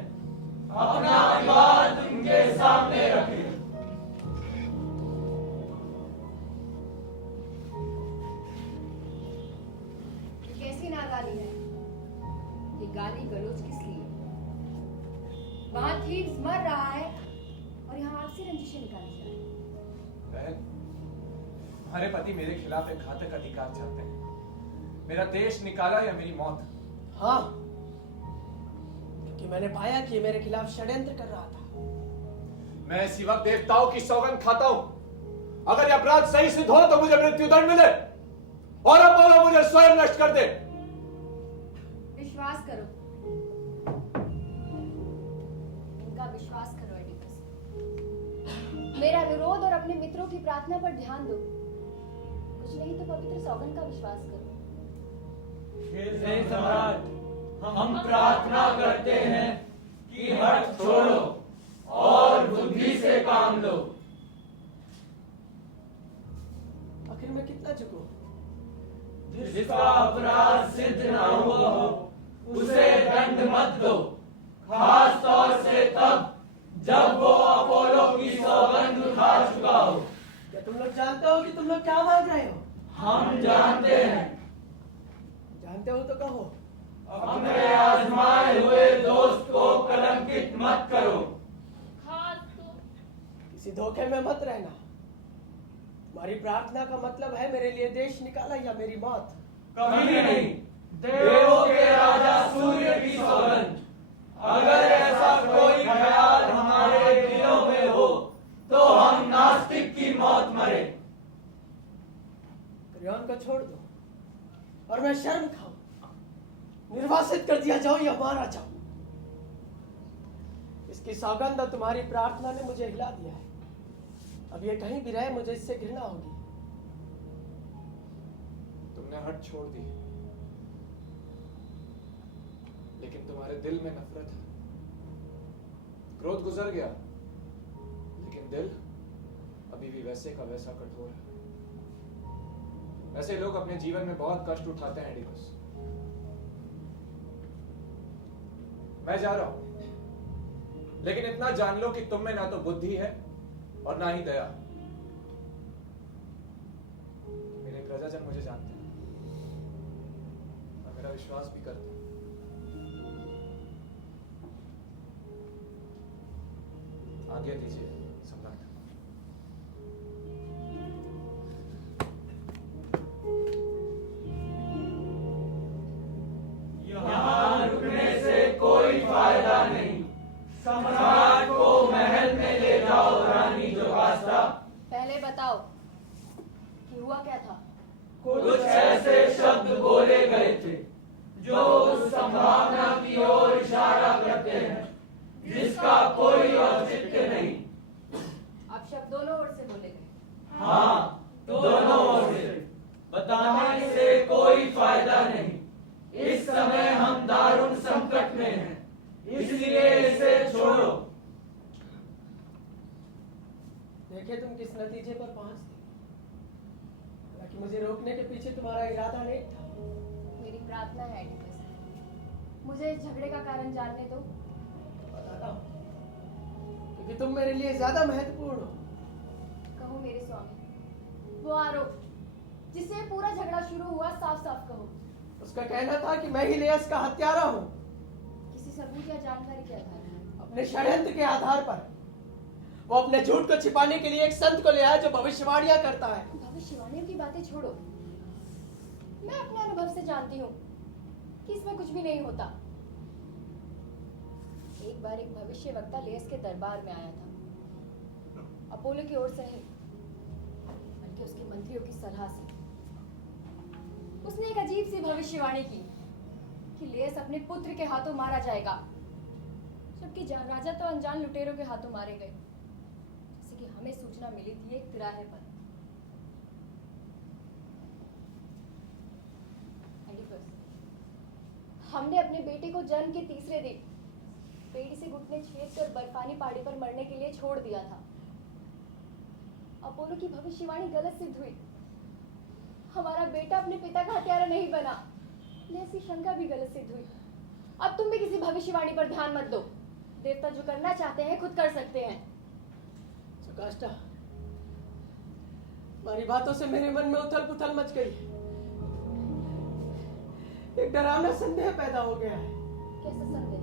गाली गलौज किस लिए? वहां थीव्स मर रहा है और यहाँ आपसे रंजिशें निकाली जा रही हैं। बहन, हमारे पति मेरे खिलाफ एक घातक अधिकार चाहते हैं। मेरा देश निकाला या मेरी मौत? हाँ, क्योंकि मैंने पाया कि ये मेरे खिलाफ षड्यंत्र कर रहा था। मैं इसी वक्त देवताओं की सौगंध खाता हूं, अगर ये अपराध सही सिद्ध हो तो मुझे मृत्युदंड मिले और अपोलो मुझे स्वयं नष्ट कर दे। विश्वास करो, इनका विश्वास करो एडिपस। मेरा विरोध और अपने मित्रों की प्रार्थना पर ध्यान दो। कुछ नहीं तो पवित्र सौगंध का विश्वास करो। हे सम्राट, हम प्रार्थना करते हैं कि हठ छोड़ो और बुद्धि से काम लो। आखिर मैं कितना झुकूं? जिसका अपराध सिद्ध न हुआ हो उसे दंड मत दो, खास तौर से तब जब वो अपोलो की सौगंध उठा चुका हो। क्या तुम लोग जानते हो कि तुम लोग क्या मांग रहे हो? हम जानते हैं। जानते हो तो कहो। अपने आजमाए हुए दोस्त को कलंकित मत करो। किसी धोखे में मत रहना। तुम्हारी प्रार्थना का मतलब है मेरे लिए देश निकाला या मेरी मौत? कभी नहीं। देवों के राजा सूर्य की सौगंध, अगर ऐसा कोई ख्याल हमारे दिलों में हो तो हम नास्तिक की मौत मरे। क्रियोन को छोड़ दो और मैं शर्म खाऊं, निर्वासित कर दिया जाऊं या मारा जाऊं। इसकी सौगंध और तुम्हारी प्रार्थना ने मुझे हिला दिया है। अब ये कहीं भी रहे मुझे इससे घृणा होगी। तुमने हट छोड़ दी, लेकिन तुम्हारे दिल में नफरत है। क्रोध गुजर गया, लेकिन दिल अभी भी वैसे का वैसा कठोर है। ऐसे लोग अपने जीवन में बहुत कष्ट उठाते हैं एडिपस। मैं जा रहा हूं, लेकिन इतना जान लो कि तुम में ना तो बुद्धि है और ना ही दया। मेरे प्रजाजन मुझे जानते हैं और मेरा विश्वास भी करते हैं। आज्ञा दीजिए सम्राट। यहाँ रुकने से कोई फायदा नहीं। सम्राट को महल में ले जाओ रानी जोगास्ता। पहले बताओ कि हुआ क्या था? कुछ ऐसे शब्द बोले गए थे जो उस संभावना की ओर इशारा करते हैं जिसका कोई औचित्य नहीं। अब शब्द दोनों ओर से बोले गए। हाँ, दोनों ओर से। बताने से कोई फायदा नहीं। इस समय हम दारुण संकट में हैं, इसलिए इसे छोड़ो। देखे तुम किस नतीजे पर पहुंचते। हालांकि मुझे रोकने के पीछे तुम्हारा इरादा नहीं था। मेरी प्रार्थना है एडिपस, मुझे इस झगड़े का कारण जानने दो। बताता हूं, क्योंकि तुम मेरे लिए ज्यादा महत्वपूर्ण हो। कहो मेरे स्वामी, वो आरोप जिससे पूरा झगड़ा शुरू हुआ साफ साफ कहो। उसका कहना था कि मैं ही लेयस का हत्यारा हूं। किसी सबूत या जानकारी के आधार पर? अपने षड्यंत्र के आधार पर। वो अपने झूठ को छिपाने के लिए एक संत को ले आया जो भविष्यवाणियां करता है। भविष्यवाणियों की बातें छोड़ो, मैं अपने अनुभव से जानती हूँ कि इसमें कुछ भी नहीं होता। एक बार एक भविष्य वक्ता लेयस के दरबार में आया था, अपोलो की ओर से नहीं बल्कि उसके मंत्रियों की सलाह से। उसने एक अजीब सी भविष्यवाणी की कि लेयस अपने पुत्र के हाथों मारा जाएगा, जबकि राजा तो अनजान लुटेरों के हाथों मारे गए, जैसे कि हमें सूचना मिली थी एक तिराहे पर। एडिपस, हमने अपने बेटे को जन्म के तीसरे दिन पेड़ से घुटने छेद कर बर्फानी पहाड़ी पर मरने के लिए छोड़ दिया था। अपोलो की भविष्यवाणी गलत सिद्ध हुई। हमारा बेटा अपने पिता का हत्यारा नहीं बना, ऐसी शंका भी गलत सिद्ध हुई। अब तुम भी किसी भविष्यवाणी पर ध्यान मत दो। देवता जो करना चाहते हैं खुद कर सकते हैं। जोगास्ता, तुम्हारी बातों से मेरे मन में उथल पुथल मच गई। एक डरावना संदेह पैदा हो गया है। कैसा संदेह?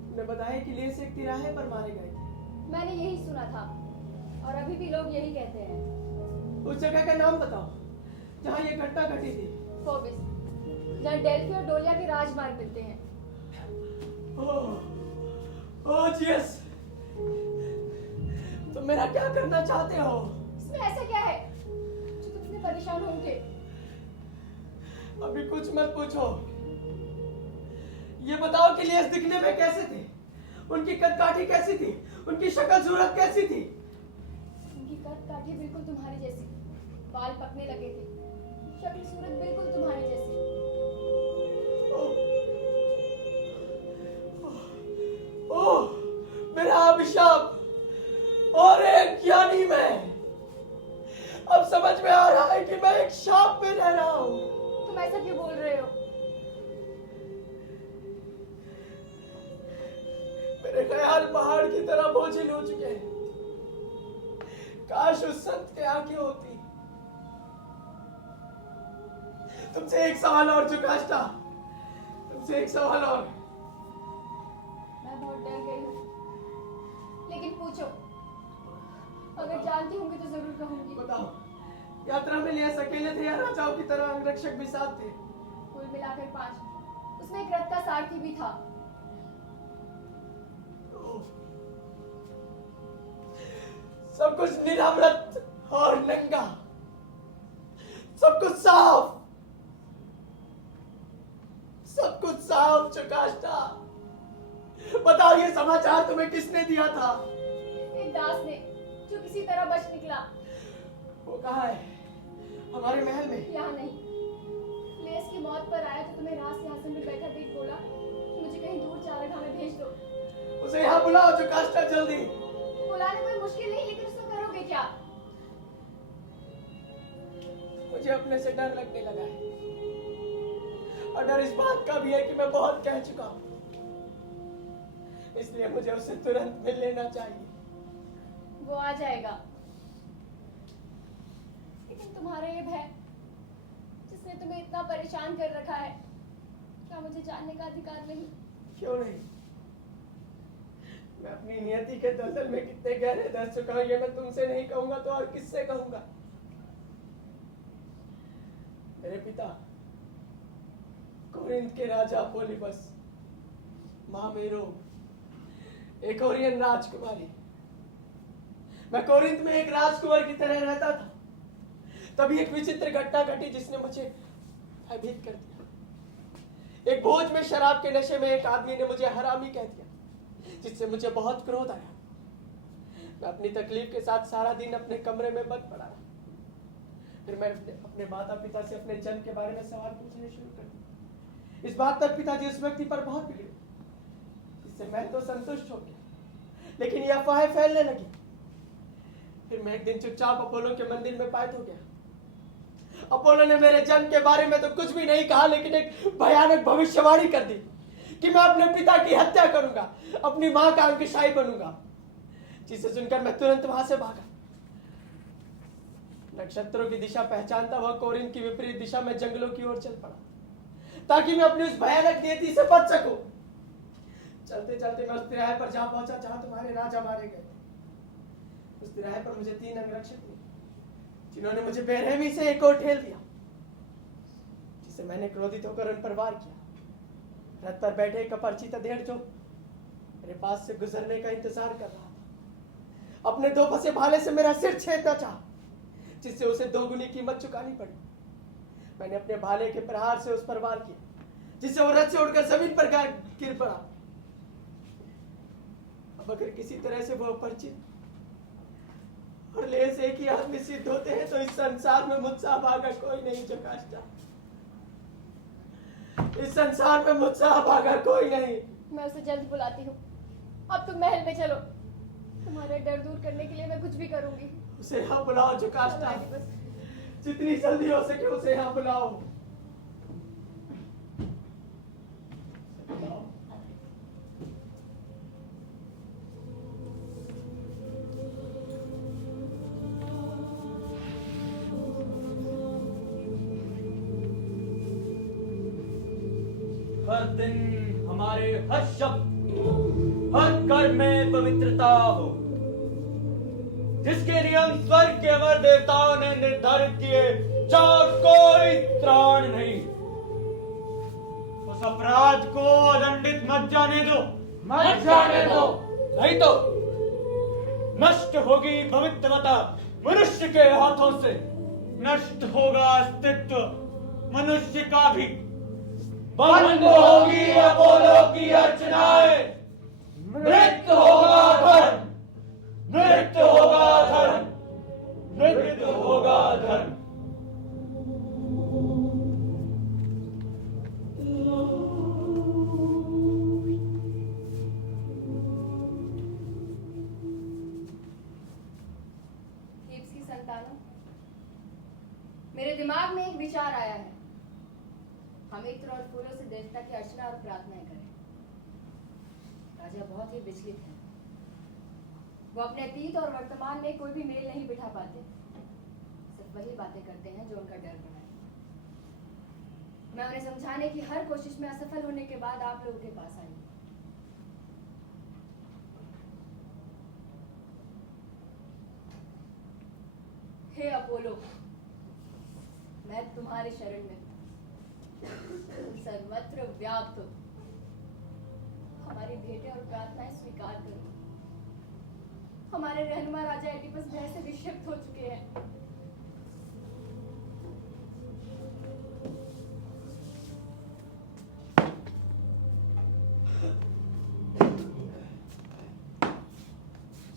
तुमने बताया कि लेस एक तिराहे पर मारे गए थे। मैंने यही सुना था और अभी भी लोग यही कहते हैं। उस जगह का नाम बताओ जहाँ ये घटना घटी थी। फोबिस, जहाँ डेल्फी और डोलिया के राजमार्ग मिलते हैं। ओह जीसस, तुम मेरा क्या करना चाहते हो? इसमें ऐसा क्या है जो तुम इतने परेशान होंगे? अभी कुछ मत पूछो। ये बताओ कि लेस दिखने में कैसे थे? उनकी कदकाठी कैसी थी? उनकी शक्ल सूरत कैसी थी? उनकी कदकाठी बिल्कुल तुम्हारी जैसी, बाल पकने लगे थे, शक्ल सूरत बिल्कुल तुम्हारी जैसी। ओह, मेरा अभिशाप और एक ज्ञानी मैं। अब समझ में आ रहा है कि मैं एक शाप में रह रहा हूँ। तुम ऐसा क्यों बोल रहे हो? मेरे ख्याल पहाड़ की तरह बोझिल हो चुके हैं। काश उस संत के आंखें होती। तुमसे एक सवाल और जुकाष्टा, तुमसे एक सवाल और। मैं बहुत डर गई हूँ, लेकिन पूछो। अगर जानती होंगी तो जरूर कहूंगी। बताओ, यात्रा में लेस अकेले थे या राजाओं की तरह अंगरक्षक भी साथ थे? कुल मिलाकर 5। उसमें एक रथ का सारथी भी था। सब कुछ निरावृत और नंगा, सब कुछ साफ, सब कुछ साफ। जुकाष्टा, बताओ ये समाचार तुम्हें किसने दिया था? एक दास ने, जो किसी तरह बच निकला। वो कहाँ है? हमारे महल में? यहाँ नहीं। लेस की मौत पर आया तो तुम्हें राज सिंहासन में बैठा देख बोला कि मुझे कहीं दूर चारागाह में भेज दो। उसे यहाँ बुलाओ जुकाष्टा, जल्दी। बुलाने कोई मुश्किल नहीं, लेकिन उसको करोगे क्या? मुझे अपने से डर लगने लगा है और डर इस बात का भी है कि मैं बहुत कह चुका हूँ, इसलिए मुझे उससे तुरंत मिल लेना चाहिए। वो आ जाएगा, लेकिन तुम्हारा ये भय जिसने तुम्हें इतना परेशान कर रखा है, क्या मुझे जानने का अधिकार नहीं? क्यों नहीं? मैं अपनी नियति के दलदल में कितने गहरे धंस चुका हूं, ये मैं तुमसे नहीं कहूंगा तो और किससे कहूंगा? मेरे पिता कोरिन्थ के राजा पोलिबस, मां मेरो एक कोरियन राजकुमारी। मैं कोरिन्थ में एक राजकुमार की तरह रहता था। तभी एक विचित्र घटना घटी जिसने मुझे भयभीत कर दिया। एक भोज में शराब के नशे में एक आदमी ने मुझे हरामी कह दिया, जिससे मुझे बहुत क्रोध आया। मैं अपनी तकलीफ के साथ सारा दिन अपने कमरे में बंद पड़ा रहा। फिर मैं अपने माता पिता से अपने जन्म के बारे में सवाल पूछने शुरू कर दिए। इस बात तक पिताजी उस व्यक्ति पर बहुत बिगड़े, जिससे मैं तो संतुष्ट हो गया, लेकिन ये अफवाहें फैलने लगी। फिर मैं एक दिन चुपचाप अपोलो के मंदिर में पायत हो गया। अपोलो ने मेरे जन्म के बारे में तो कुछ भी नहीं कहा, लेकिन एक भयानक भविष्यवाणी कर दी कि मैं अपने पिता की हत्या करूंगा, अपनी मां का अंकशाही बनूंगा। जिसे सुनकर मैं तुरंत वहां से भागा। नक्षत्रों की दिशा पहचानता हुआ कोरिन्थ की विपरीत दिशा में जंगलों की ओर चल पड़ा, ताकि मैं अपनी उस भयानक नियति से बच सकूं। चलते चलते मैं उस तिराहे पर जा पहुंचा जहां तुम्हारे राजा मारे गए। उस तिराहे पर मुझे 3 अंगरक्षक मिले, जिन्होंने मुझे बेरहमी से एक और ठेल दिया, जिससे मैंने क्रोधित होकर उन पर वार किया। रथ पर बैठे एक अपरिचित अधेड़ जो मेरे पास से गुजरने का इंतजार कर रहा था, अपने 2 फंसे भाले से मेरा सिर छेदना चाहा, जिससे उसे 2 गुनी कीमत चुकानी पड़ी। मैंने अपने भाले के प्रहार से उस पर वार किया, जिससे वो रथ से उड़कर जमीन पर गिर पड़ा। अब अगर किसी तरह से वो अपरिचित और लेस एक ही आदमी सिद्ध होते हैं, तो इस संसार में मुझसे भागा कोई नहीं जुकाष्टा। इस संसार में मुझसे भागा कोई नहीं। मैं उसे जल्द बुलाती हूँ। अब तुम महल में चलो, तुम्हारे डर दूर करने के लिए मैं कुछ भी करूंगी। उसे यहाँ बुलाओ जुकाष्टा, बस जितनी जल्दी हो सके उसे यहाँ बुलाओ। हर दिन हमारे हर शब्द हर कर्म में पवित्रता हो, जिसके नियम स्वर्ग के अमर देवताओं ने निर्धारित किए, जहाँ कोई त्राण नहीं। उस अपराध को अदंडित मत जाने दो, मत जाने दो। नहीं तो नष्ट होगी भविष्यवक्ता मनुष्य के हाथों से, नष्ट होगा अस्तित्व मनुष्य का भी, बंद होगी अपोलो की अर्चनाएं, मृत्यु होगा धर्म, मृत्यु होगा धर्म, मृत्यु होगा धर्म। थेब्स की संतानों, मेरे दिमाग में एक विचार आया है। हम इत्र और फूलों से देवता की अर्चना और प्रार्थनाएं करें। राजा बहुत ही विचलित है। वो अपने अतीत और वर्तमान में कोई भी मेल नहीं बिठा पाते, सिर्फ वही बातें करते हैं जो उनका डर बनाए। मैं उन्हें समझाने की हर कोशिश में असफल होने के बाद आप लोगों के पास आई। हे अपोलो, मैं तुम्हारे शरण में सर्वत्र व्याप्त हो। हमारी भेंटें और प्रार्थनाएं स्वीकार करो। हमारे रहनुमा राजा एडिपस भय से विक्षिप्त हो चुके हैं।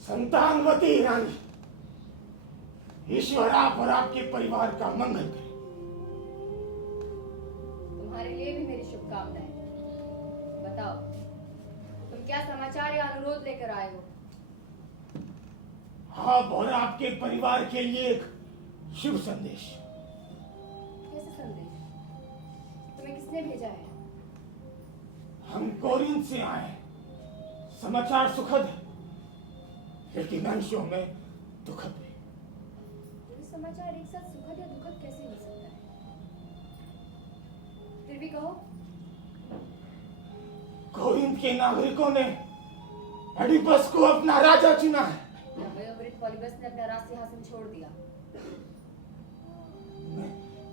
संतानवती रानी, ईश्वर आप और आपके परिवार का मंगल करे। तुम्हारे लिए भी मेरी शुभकामनाएं। बताओ, तुम क्या समाचार या अनुरोध लेकर आए हो? आप और आपके परिवार के लिए एक शुभ संदेश। कैसे संदेश? तुम्हें किसने भेजा है? हम कोरिंथ से आए हैं। समाचार सुखद है, लेकिन अंशों में दुखद भी। ये समाचार एक साथ सुखद या दुखद कैसे हो सकता है? फिर भी कहो। कोरिंथ के नागरिकों ने एडिपस को अपना राजा चुना है। वयोवृद्ध पॉलिबस ने अपना राज सिंहासन छोड़ दिया।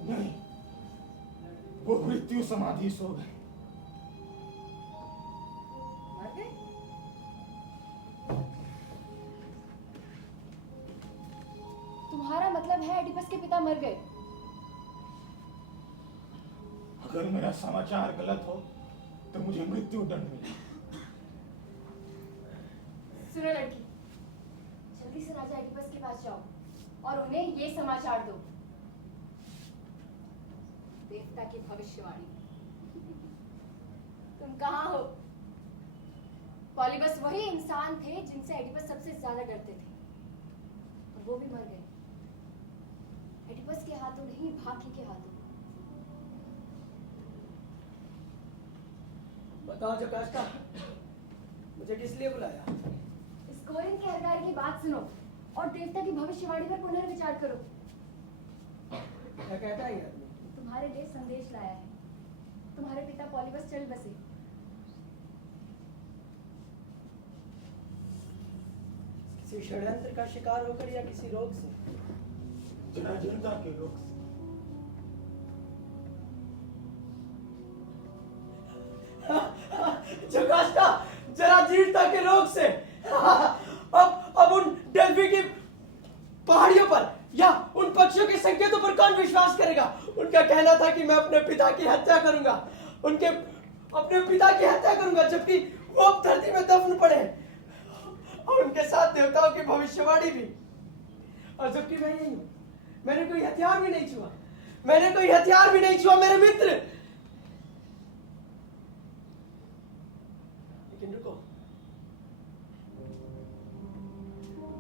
नहीं, वो मृत्यु समाधि सो गए। मर गए? तुम्हारा मतलब है एडिपस के पिता मर गए? अगर मेरा समाचार गलत हो तो मुझे मृत्यु दंड मिले। सुनो लड़की, जल्दी से राजा एडिपस के पास जाओ और उन्हें ये समाचार दो। देवता की भविष्यवाणी। तुम कहाँ हो? पॉलिबस वही इंसान थे जिनसे एडिपस सबसे ज्यादा डरते थे, और वो भी मर गए। एडिपस के हाथों नहीं, भाकी के हाथों। बताओ जकास्टा, मुझे किस लिए बुलाया? इस कोरिंथ के हरकारी की बात सुनो और देवता की भविष्यवाणी पर पुनर्विचार करो। क्या कहता है ये आदमी? तुम्हारे लिए संदेश लाया है। तुम्हारे पिता पॉलिबस चल बसे। किसी षड्यंत्र का शिकार होकर या किसी रोग से? जनता के रोग से। जकास्टा, जराजीर्णता के रोग से। अब उन डेल्फी की पहाड़ियों पर या उन पक्षियों के संकेतों पर कौन विश्वास करेगा? उनका कहना था कि मैं अपने पिता की हत्या करूंगा, अपने पिता की हत्या करूंगा, जबकि वो अब धरती में दफन पड़े और उनके साथ देवताओं की भविष्यवाणी भी। और जबकि मैं यही हूं, मैंने कोई हथियार भी नहीं छुआ, मेरे मित्र। लेकिन रुको,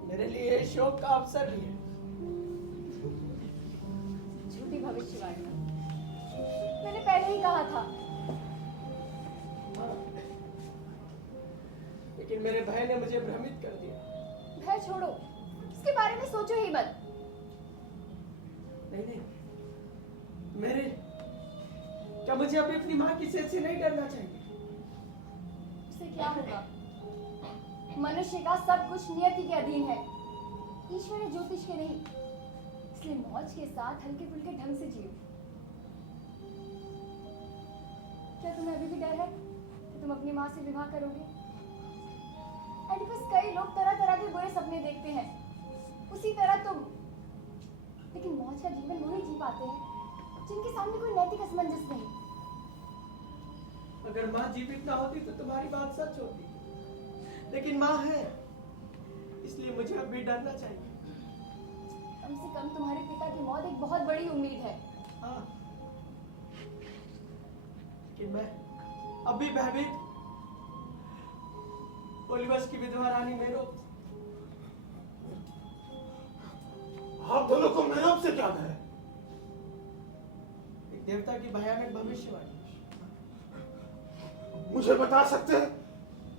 मेरे लिए शोक का अवसर भी है। झूठी भविष्यवाणी। मैंने पहले ही कहा था। लेकिन मेरे भय ने मुझे भ्रमित कर दिया। भय छोड़ो, इसके बारे में सोचो ही मत। नहीं, क्या मुझे अभी अपनी माँ की सेध से नहीं डरना चाहिए? उससे क्या होगा? मनुष्य का सब कुछ नियति के अधीन है, ईश्वर है ज्योतिष के नहीं। इसलिए मौज के साथ हल्के फुल्के ढंग से जियो। क्या तुम्हें अभी भी डर है कि तुम अपनी माँ से विवाह करोगे? एडिपस, कई लोग तरह तरह के बुरे सपने देखते हैं, उसी तरह तुम। लेकिन मौज का जीवन वही जी पाते हैं जिनके सामने कोई नैतिक असमंजस नहीं। अगर माँ जीवित ना होती तो तुम्हारी बात सच होती, लेकिन माँ है, इसलिए मुझे अब भी डरना चाहिए। कम से कम तुम्हारे पिता की मौत एक बहुत बड़ी उम्मीद है। हाँ, लेकिन मैं अब भी भयभीत। ओलिवस की विधवा रानी मेरोप। आप दोनों को मेरोप से क्या है? एक देवता की भयानक भविष्यवाणी। मुझे बता सकते हैं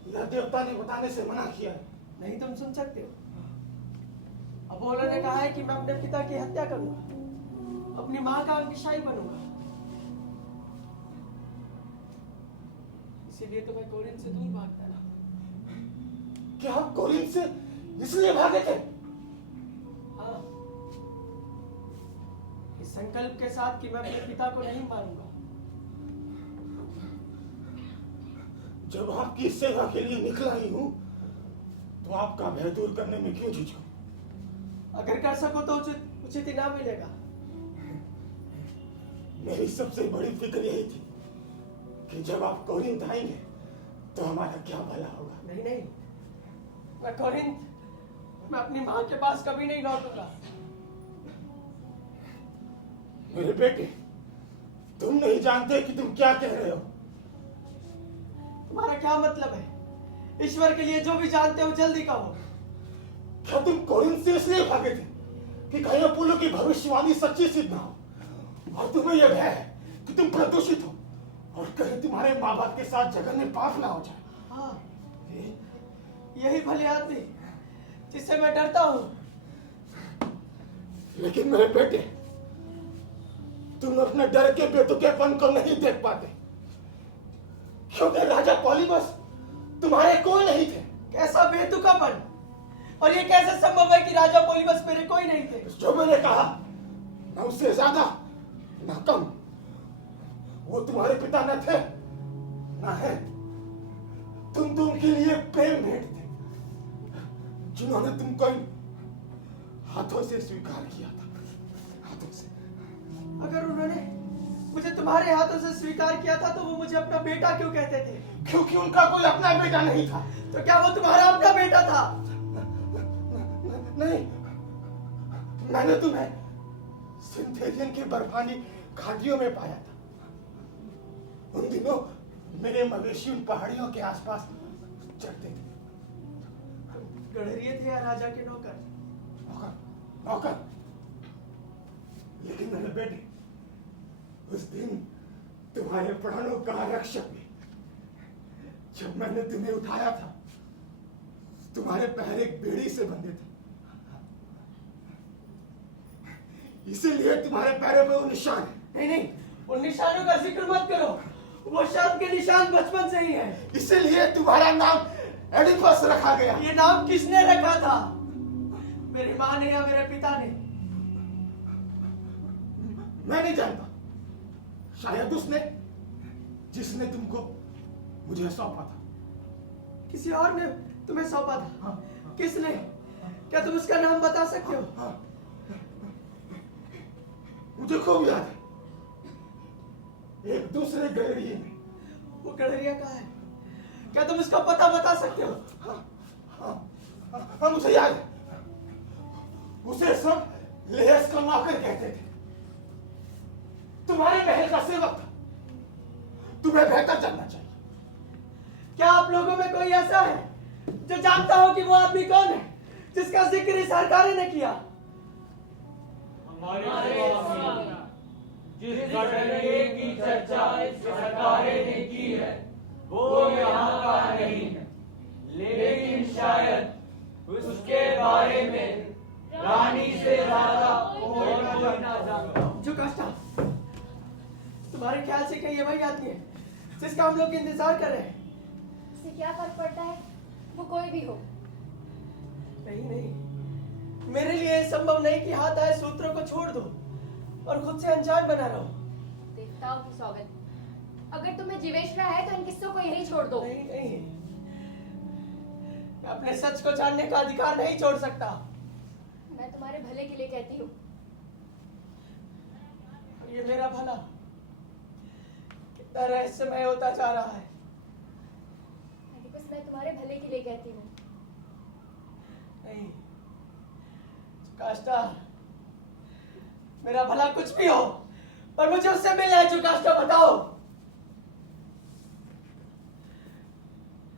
या देवता ने बताने से मना किया है? नहीं, तुम सुन सकते हो। अपोलो ने कहा है कि मैं अपने पिता की हत्या करूंगा, अपनी माँ का अंगशाही बनूंगा। इसीलिए तो मैं कोरिन्थ से दूर भागता रहा। क्या आप कोरिन्थ से इसलिए भागे थे? हाँ, इस संकल्प के साथ कि मैं अपने पिता को नहीं मारूंगा। जब आपकी सेवा के लिए निकला ही हूं, तो आपका भय दूर करने में क्यों झिझकूं? अगर कर सको तो उचित इनाम मिलेगा। मेरी सबसे बड़ी फिक्र यही थी कि जब आप कोरिन्थ आएंगे तो हमारा क्या भला होगा। नहीं नहीं, मैं कोरिन्थ, मैं अपनी माँ के पास कभी नहीं लौटूंगा। मेरे बेटे, तुम नहीं जानते कि तुम क्या कह रहे हो। तुम्हारा क्या मतलब है? ईश्वर के लिए जो भी जानते हो जल्दी कहो। क्या तुम कोरिन्थ से इसलिए भागे थे कि कहीं अपोलो की भविष्यवाणी सच्ची सिद्ध ना हो, और तुम्हें यह भय है कि तुम प्रदूषित हो और कहीं तुम्हारे माँ बाप के साथ जघन्य पाप ना हो जाए? हाँ, यही भले आदमी जिससे मैं डरता हूं। लेकिन मेरे बेटे, तुम अपने डर के बेतुकेपन को नहीं देख पाते, क्योंकि राजा पॉलीबस तुम्हारे कोई नहीं थे। कैसा बेतुकापन! और ये कैसे संभव है कि राजा पॉलीबस मेरे कोई नहीं थे? जो मैंने कहा, न उससे ज्यादा न कम, वो तुम्हारे पिता न थे न है। तुम उनके लिए प्रेम भेंट थे, जिन्होंने तुमको इन हाथों से स्वीकार किया था। हाथों से। अगर उन्होंने मुझे तुम्हारे हाथों से स्वीकार किया था तो वो मुझे अपना बेटा क्यों कहते थे? क्योंकि उनका कोई अपना बेटा नहीं था। तो क्या वो तुम्हारा अपना बेटा था? नहीं, मैंने तुम्हें सिंथेरियन की बर्फानी घाटियों में पाया था। उन दिनों मेरे मवेशी उन पहाड़ियों के आसपास चढ़ते थे। गडरिये थे या राजा के नौकर? नौकर, नौकर। लेकिन मेरे बेटे, उस दिन तुम्हारे प्राणों का रक्षक भी, जब मैंने तुम्हें उठाया था, तुम्हारे पैर एक बेड़ी से बंधे थे, इसीलिए तुम्हारे पैरों पे वो निशान है। नहीं नहीं, उन निशानों का जिक्र मत करो। वो शर्त के निशान बचपन से ही है। इसीलिए तुम्हारा नाम एडिपस रखा गया। ये नाम किसने रखा था? मेरी माँ ने या मेरे पिता ने? मैं नहीं जानता, शायद उसने जिसने तुमको मुझे सौंपा था। किसी और ने तुम्हें सौंपा था? हाँ। किसने? क्या तुम उसका नाम बता सकते हो? हाँ। मुझे खूब याद है, एक दूसरे गैलरी में। वो गडरिया कहाँ है? क्या तुम उसका पता बता सकते हो? हाँ, मुझे याद है, उसे सब लेस का नौकर कहते थे। तुम्हारे महल का सेवक था। तुम्हें बेहतर जानना चाहिए। क्या आप लोगों में कोई ऐसा है जो जानता हो कि वो आदमी कौन है जिसका जिक्र इस सरकारे ने किया? जिस गडरिये की चर्चा इस सरकारे ने की है, वो यहाँ का नहीं है, लेकिन शायद उसके बारे में रानी से ज्यादा और कोई ना जानता हो। जो कष्टा, तुम्हारे ख्याल से क्या ये वही आदमी है जिसका हम लोग इंतजार कर रहे हैं? उससे क्या फर्क पड़ता है, वो कोई भी हो। नहीं नहीं, मेरे लिए ये संभव नहीं कि हाथ आए सूत्रों को छोड़ दो और खुद से अनजान बना रहो। देवताओं की सौगंध, अगर तुम्हें जीवेश्वरा है तो इन किस्सों को यहीं छोड़ दो। नहीं नहीं, मैं अपने सच को जानने का अधिकार नहीं छोड़ सकता। मैं तुम्हारे भले के लिए कहती हूँ। ये मेरा भला कितना रहस्यमय होता जा रहा है। बस मैं तुम्हारे भले के लिए कहती हूँ। नहीं काष्टा, मेरा भला कुछ भी हो पर मुझे उससे मिलना है। जो काष्टा बताओ।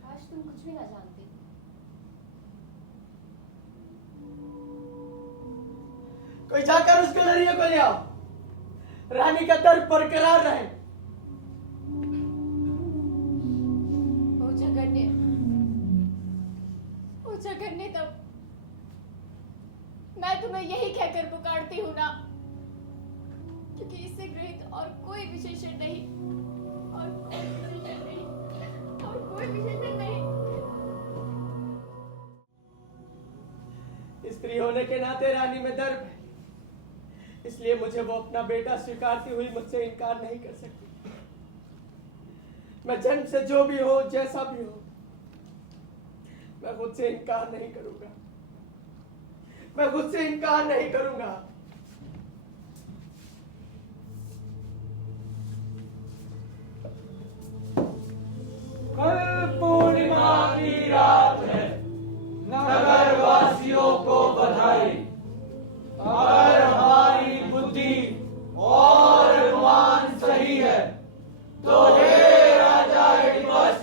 आज तुम कुछ भी ना जानते। कोई जाकर उस गलरिया को ले आओ। रानी का दर्द बरकरार रहे। ओ जगन्य, तब मैं तुम्हें यही कहकर पुकारती हूँ ना, क्योंकि इससे गृहित और कोई विशेषण नहीं, और कोई विशेषण नहीं, और कोई विशेषण नहीं। स्त्री होने के नाते रानी में दर्द है, इसलिए मुझे वो अपना बेटा स्वीकारती हुई मुझसे इनकार नहीं कर सकती। मैं जन्म से जो भी हो, जैसा भी हो, मैं खुद से इनकार नहीं करूंगा। मैं खुद से इनकार नहीं करूंगा। कल पूर्णिमा की रात है, नगर वासियों को बधाई। अगर हमारी बुद्धि और अनुमान सही है तो हे राजा एडिपस,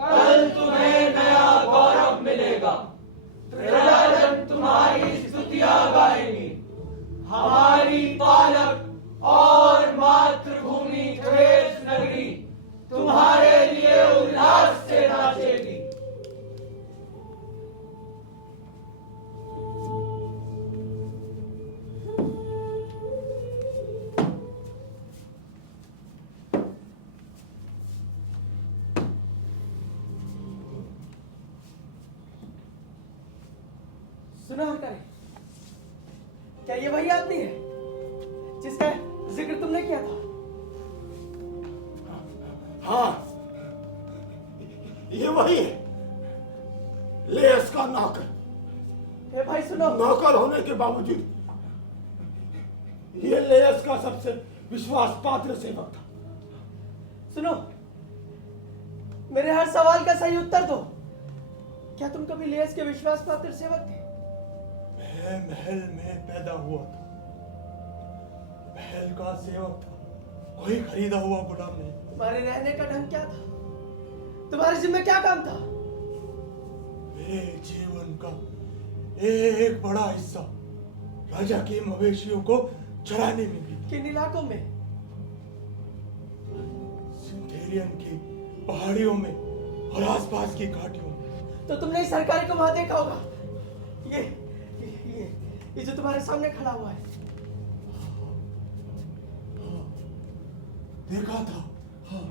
कल तुम्हें नया गौरव मिलेगा। प्रजाजन तुम्हारी स्तुतियां गाएंगी। हमारी पालक और मातृभूमि थ्रेस नगरी तुम्हारे लिए उल्लास से नाचेगी। सुना करे, क्या ये वही आदमी है जिसका जिक्र तुमने किया था? हाँ, ये वही है, लेस का नौकर। ए भाई सुनो। नौकर होने के बावजूद ये लेस का सबसे विश्वास पात्र सेवक था। सुनो, मेरे हर सवाल का सही उत्तर दो। क्या तुम कभी लेस के विश्वास पात्र सेवक थे? मैं महल में पैदा हुआ था, महल का सेवक था, कोई खरीदा हुआ गुलाम नहीं। तुम्हारे रहने का ढंग क्या था? तुम्हारे जिम्मे क्या काम था? मेरे जीवन का एक बड़ा हिस्सा राजा के मवेशियों को चराने में भी। किन इलाकों में? सिंथेरियन की पहाड़ियों में और आसपास की घाटियों में। तो तुमने इस सरकारी को वहां देखा होगा। ये जो तुम्हारे सामने खड़ा हुआ है। हाँ, देखा था। हाँ।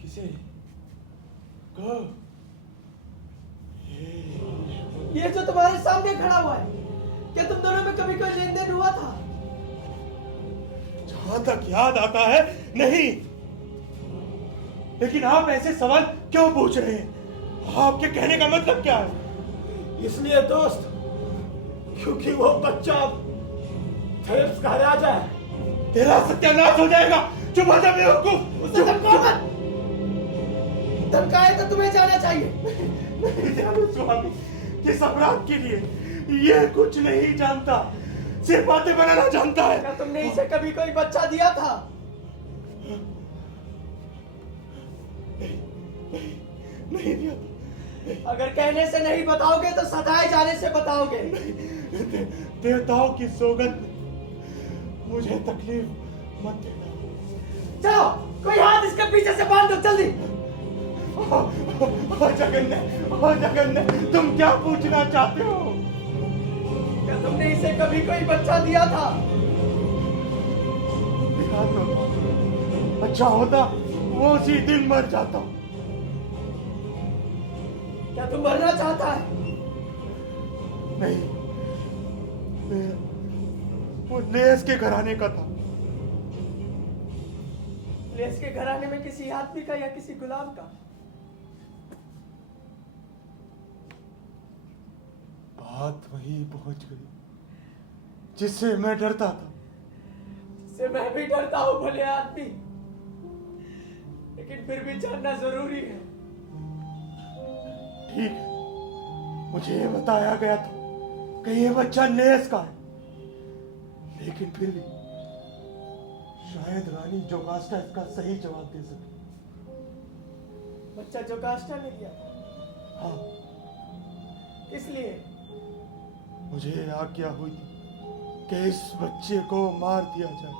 किसे? कब? ये जो तुम्हारे सामने खड़ा हुआ है, क्या तुम दोनों में कभी कोई लेन देन हुआ था? जहां तक याद आता है नहीं। लेकिन आप ऐसे सवाल क्यों पूछ रहे हैं? आपके कहने का मतलब क्या है? इसलिए दोस्त, क्योंकि वो बच्चा थेब्स का राजा है। तेरा सत्यानाश हो जाएगा। चुप हो जा बेवकूफ। उसे धमकाओ मत। धमकाए तो तुम्हें जाना चाहिए। नहीं जानू स्वामी, किस अपराध के लिए? ये कुछ नहीं जानता, सिर्फ बातें बनाना जानता है। क्या तुमने इसे कभी कोई बच्चा दिया था? नहीं दिया था। अगर कहने से नहीं बताओगे तो सताए जाने से बताओगे। देवताओं की सौगंध, मुझे तकलीफ मत देना। चलो, कोई हाथ इसके पीछे से बांध दो जल्दी। जगन्नाथ, तुम क्या पूछना चाहते हो? क्या तुमने इसे कभी कोई बच्चा दिया था? चाहता था अच्छा होता वो उसी दिन मर जाता। क्या तू मरना चाहता है? नहीं, वो लेस के घराने का था। लेस के घराने में किसी आदमी का या किसी गुलाम का? बात वही पहुंच गई जिससे मैं डरता था। से मैं भी डरता हूं भले आदमी, लेकिन फिर भी जानना जरूरी है। ठीक है, मुझे ये बताया गया था कि ये बच्चा लेस का है, लेकिन फिर भी शायद रानी जोकास्टा इसका सही जवाब दे सके। बच्चा जोकास्टा ने दिया? हाँ, इसलिए मुझे आज्ञा हुई थी कि इस बच्चे को मार दिया जाए।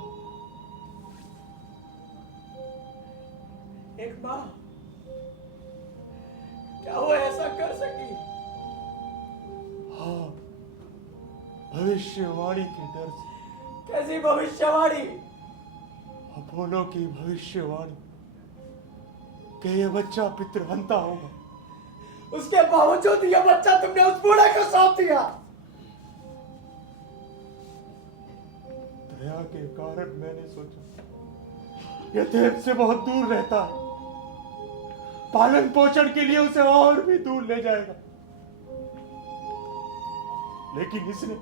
एक माँ, क्या वो ऐसा कर सकी? हाँ, भविष्यवाणी के डर से। कैसी भविष्यवाणी? अपोलो की भविष्यवाणी कि ये बच्चा पितृहंता होगा। उसके बावजूद ये बच्चा तुमने उस बूढ़े को सौंप दिया। दया के कारण मैंने सोचा ये देव से बहुत दूर रहता है, पालन पोषण के लिए उसे और भी दूर ले जाएगा, लेकिन इसने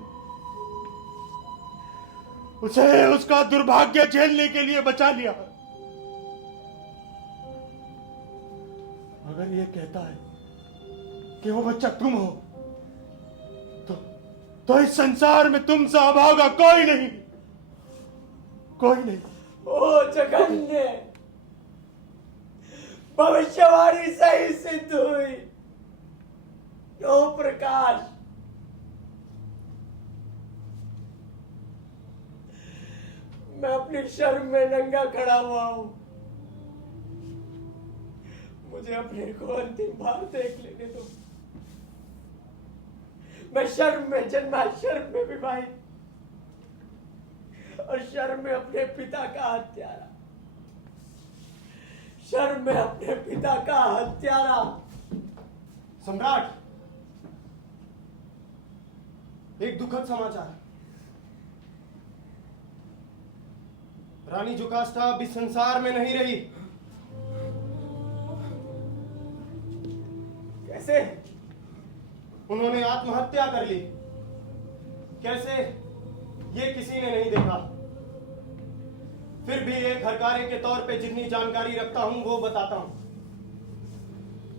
उसे उसका दुर्भाग्य झेलने के लिए बचा लिया। अगर ये कहता है कि वो बच्चा तुम हो, तो इस संसार में तुमसे अभागा कोई नहीं, कोई नहीं। ओ जगन्य, भविष्यवाणी सही सिद्ध हुई। ओ प्रकाश, मैं अपनी शर्म में नंगा खड़ा हुआ हूं। मुझे अपने को अंतिम बार देख लेने दो। मैं शर्म में जन्मा, शर्म में विवाहित, और शर्म में अपने पिता का हत्यारा, शर्म में अपने पिता का हत्यारा। सम्राट, एक दुखद समाचार। रानी जोकास्टा अब इस संसार में नहीं रही। कैसे? उन्होंने आत्महत्या कर ली। कैसे, ये किसी ने नहीं देखा। फिर भी एक हरकारे के तौर पे जितनी जानकारी रखता हूं वो बताता हूं।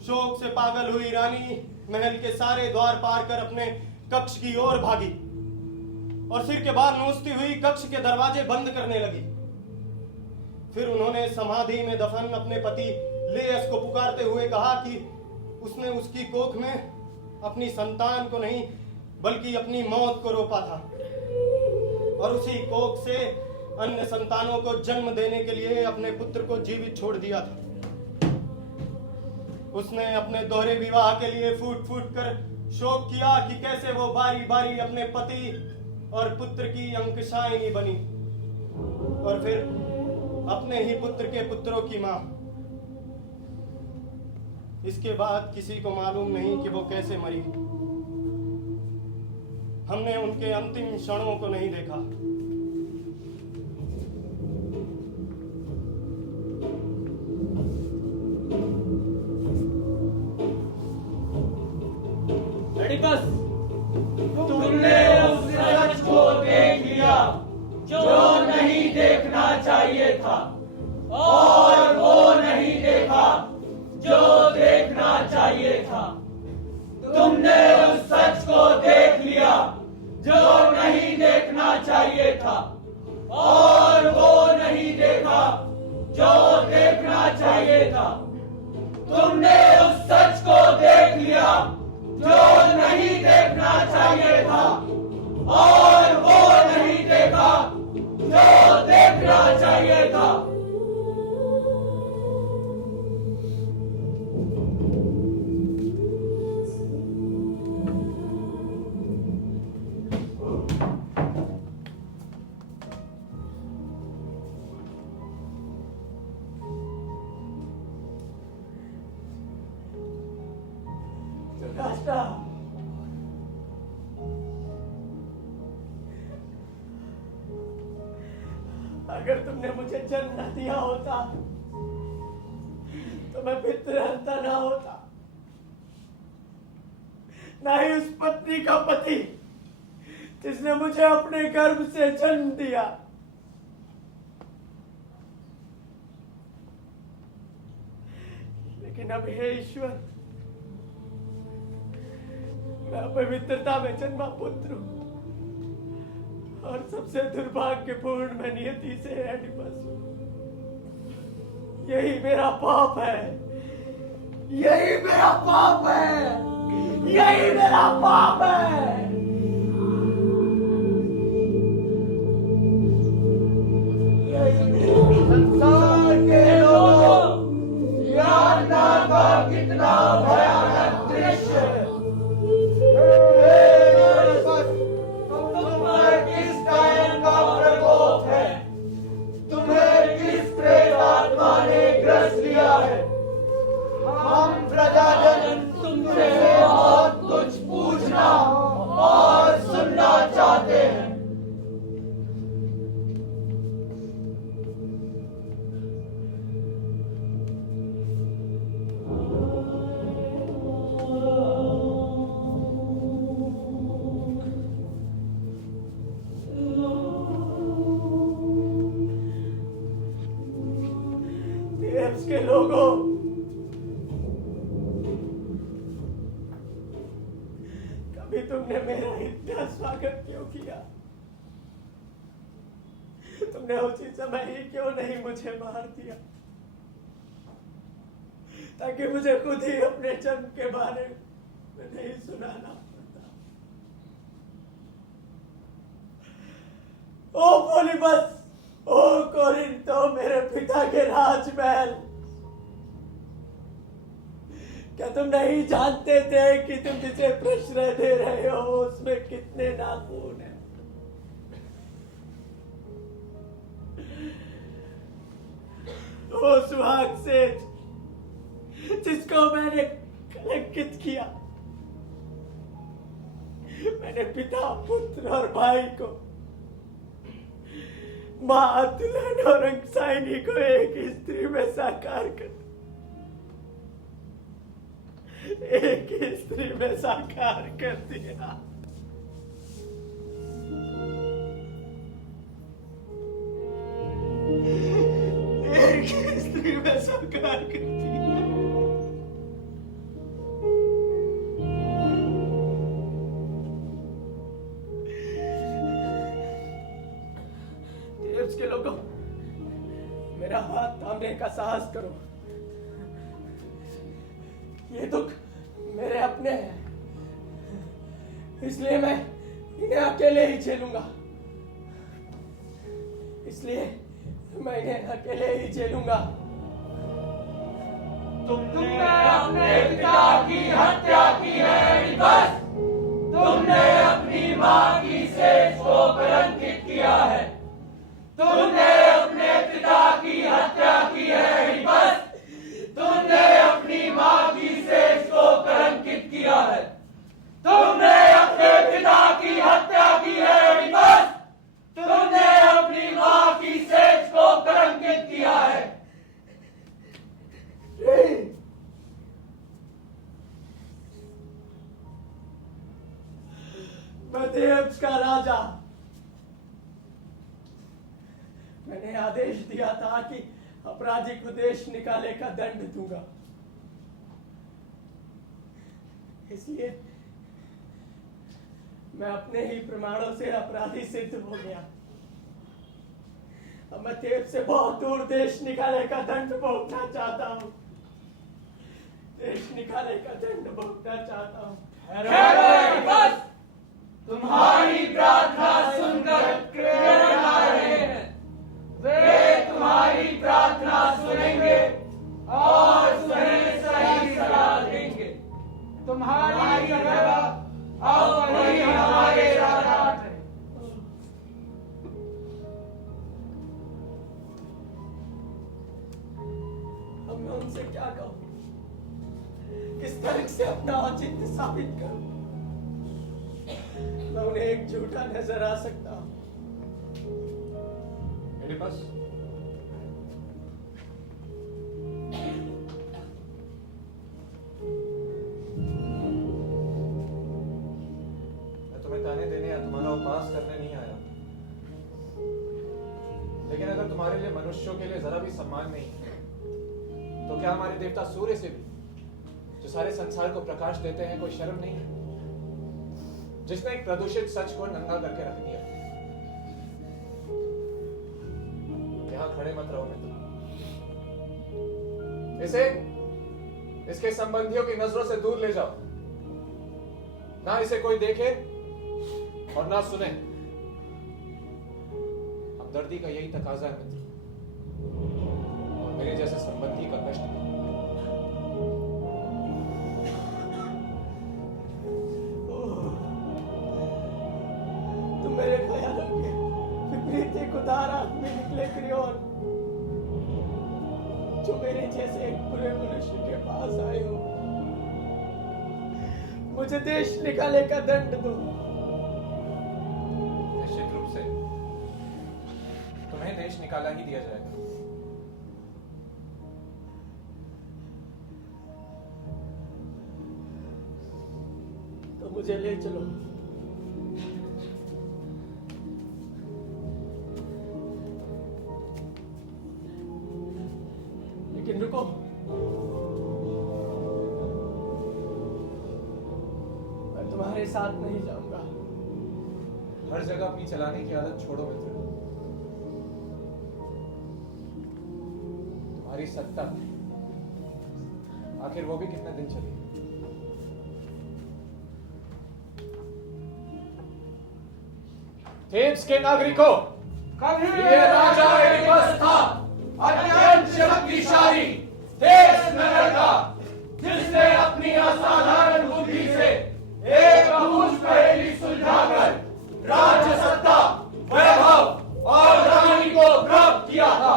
शोक से पागल हुई रानी महल के सारे द्वार पार कर अपने कक्ष की ओर भागी और सिर के बाल नोचती हुई कक्ष के दरवाजे बंद करने लगी। फिर उन्होंने समाधि में दफन अपने पति लेयस को पुकारते हुए कहा कि उसने उसकी कोख में अपनी संतान को नहीं बल्कि अपनी मौत को रोपा था, और उसी कोख से अन्य संतानों को जन्म देने के लिए अपने पुत्र को जीवित छोड़ दिया था। उसने अपने दोहरे विवाह के लिए फूट फूट कर शोक किया कि कैसे वो बारी बारी अपने पति और पुत्र की अंकशायनी बनी, और फिर अपने ही पुत्र के पुत्रों की मां। इसके बाद किसी को मालूम नहीं कि वो कैसे मरी। हमने उनके अंतिम क्षणों को नहीं देखा। एडिपस, तुमने उस सच को देख लिया जो नहीं देखना चाहिए था, और वो नहीं देखा जो देखना चाहिए था। तुमने उस सच को देख लिया जो नहीं देखना चाहिए था, और वो नहीं देखा जो देखना चाहिए था। तुमने उस सच को देख लिया जो नहीं देखना चाहिए था, और वो नहीं देखा जो देखना चाहिए था। अगर तुमने मुझे जन्म न दिया होता तो मैं पितृहंता ना होता, ना ही उस पत्नी का पति जिसने मुझे अपने गर्भ से जन्म दिया। लेकिन अब हे ईश्वर, मैं अपवित्रता में जन्मा पुत्र हूं और सबसे दुर्भाग्यपूर्ण मैं नियति से एडिपस हूं। यही मेरा पाप है, यही मेरा पाप है, यही मेरा पाप है। संसार के लोगों, यातना का कितना भयानक दृश्य है। तुम पर किस कायन का प्रकोप है? तुम्हें किस प्रेत आत्मा ने ग्रस लिया है? हम प्रजाजन तुमसे बहुत कुछ पूछना और सुनना चाहते हैं। देश के लोगों, कभी तुमने मेरा इतना स्वागत क्यों किया? तुमने उसी समय ही क्यों नहीं मुझे मार दिया, ताकि मुझे खुद ही अपने जन्म के बारे में नहीं सुनाना पड़ता। ओ पोलिबस, ओ कोरिन्थो, मेरे पिता के राजमहल, क्या तुम नहीं जानते थे कि तुम जिसे प्रश्रय दे रहे हो उसमें कितने नाखून हैं? ओ सुहाग सेठ, जिसको मैंने कलंकित किया, मैंने पिता, पुत्र और भाई को, मां दुल्हन और अंगसाइनी को एक ही स्त्री में साकार कर दिया। एक ही स्त्री में साकार कर दिया। देश के लोगों, मेरा हाथ थामने का साहस करो। ये दुख मेरे अपने हैं, इसलिए मैं इन्हें अकेले ही झेलूंगा। इसलिए मैं इन्हें अकेले ही झेलूंगा। तुमने अपने पिता की हत्या की है, बस। तुमने अपनी मां की सेज को कलंकित किया है। तुमने अपने पिता की हत्या की है, बस। तुमने अपनी मां की सेज को कलंकित किया है। तुमने अपने पिता की हत्या की है, बस। तुमने अपनी मां की सेज को कलंकित किया है। मैं देव का राजा, मैंने आदेश दिया था कि अपराधी को देश निकाले का दंड दूंगा। इसलिए मैं अपने ही प्रमाणों से अपराधी सिद्ध हो गया। अब मैं देव से बहुत दूर देश निकाले का दंड भोगना चाहता हूँ। देश निकाले का दंड भोगना चाहता हूँ। बस। तुम्हारी प्रार्थना सुनकर प्रेरण आ रहे हैं। वे तुम्हारी प्रार्थना सुनेंगे और तुम्हें सही सलाह देंगे। तुम्हारी जगह अब वही हमारे साथ है। अब मैं उनसे क्या कहूँ? किस तरह से अपना औचित्य साबित करूं? मैं उन्हें एक झूठा नजर आ सकता हूं। एडिपस? मैं तुम्हें ताने देने या तुम्हारा उपवास करने नहीं आया, लेकिन अगर तुम्हारे लिए मनुष्यों के लिए जरा भी सम्मान नहीं है, तो क्या हमारे देवता सूर्य से भी, जो सारे संसार को प्रकाश देते हैं, कोई शर्म नहीं है? जिसने एक प्रदूषित सच को नंगा करके रख दिया। यहां खड़े मत रहो मित्र, इसे इसके संबंधियों की नजरों से दूर ले जाओ। ना इसे कोई देखे और ना सुने। हमदर्दी का यही तकाजा है मित्र, और मेरे जैसे संबंधी का कष्ट। तुम मेरे ख्यालों के विपरीत एक उदार आदमी निकले क्रियोन, जो मेरे जैसे एक बुरे मनुष्य के पास आए हो। मुझे देश निकाले का दंड दो। निश्चित रूप से तुम्हें देश निकाला ही दिया जाएगा। तो मुझे ले चलो। लेकिन रुको, मैं तुम्हारे साथ नहीं जाऊंगा। हर जगह अपनी चलाने की आदत छोड़ो मित्र। तुम्हारी सत्ता आखिर वो भी कितने दिन चली? थेब्स के नागरिकों, ये राजा एडिपस था, अत्यंत शक्तिशाली देश नगर का, जिसने अपनी असाधारण बुद्धि से एक अबूझ पहेली सुलझाकर राज्य सत्ता, वैभव और रानी को प्राप्त किया था।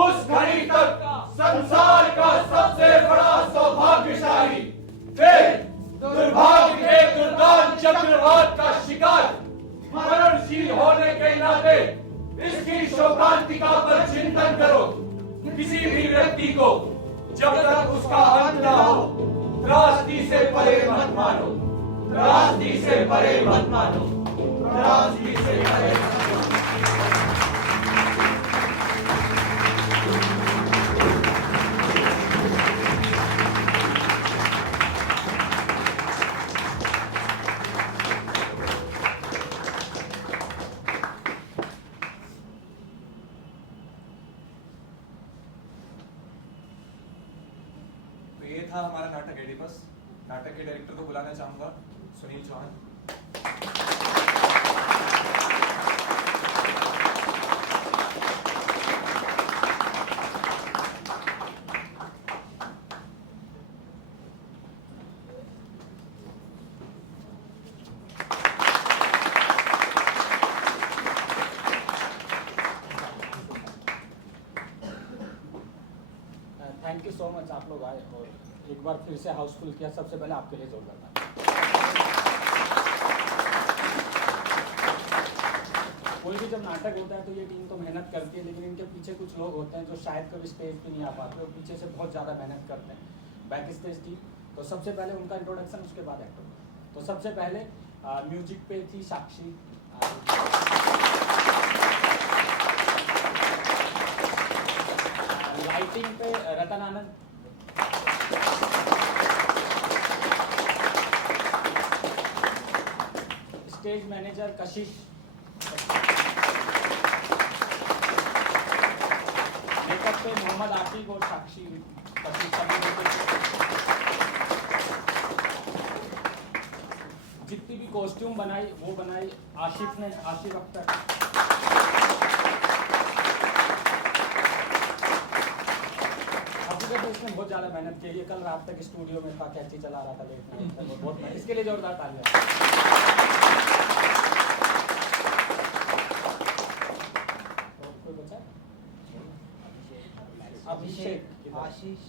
उस घड़ी तक संसार का सबसे बड़ा सौभाग्यशाली, फिर दुर्भाग्य के दुर्दांत चक्रवात का शिकार, मरणशील होने के नाते इसकी शोकांतिका पर चिंतन करो। किसी भी व्यक्ति को जब तक उसका अंत ना हो, त्रासदी से परे मत मानो, त्रासदी से परे मत मानो, त्रासदी से परे मत मानो। ये था हमारा नाटक एडिपस। नाटक के डायरेक्टर को बुलाना चाहूंगा, Sunil Chauhan. Thank you so much, आप लोग आए और एक बार फिर से हाउसफुल किया। सबसे पहले आपके लिए जोरदार कोई भी जब नाटक होता है तो ये टीम तो मेहनत करती है, लेकिन इनके पीछे कुछ लोग होते हैं जो शायद कभी स्टेज पे नहीं आ पाते और पीछे से बहुत ज़्यादा मेहनत करते हैं, बैक स्टेज टीम। तो सबसे पहले उनका इंट्रोडक्शन, उसके बाद एक्टर। तो सबसे पहले म्यूजिक पे थी साक्षी, लाइटिंग पे रतन आनंद, स्टेज मैनेजर कशिश, मेकअप पे मोहम्मद आकिब और साक्षी जितनी भी कॉस्ट्यूम बनाई वो बनाई आशिफ ने, आशिफ अख्तर। तो इसने बहुत ज्यादा मेहनत की है। कल रात तक स्टूडियो में था, कैची चला रहा था लेट नाइट तक, बहुत मेहनत। इसके लिए जोरदार तालियां। कोई बचा? अभिषेक, आशीष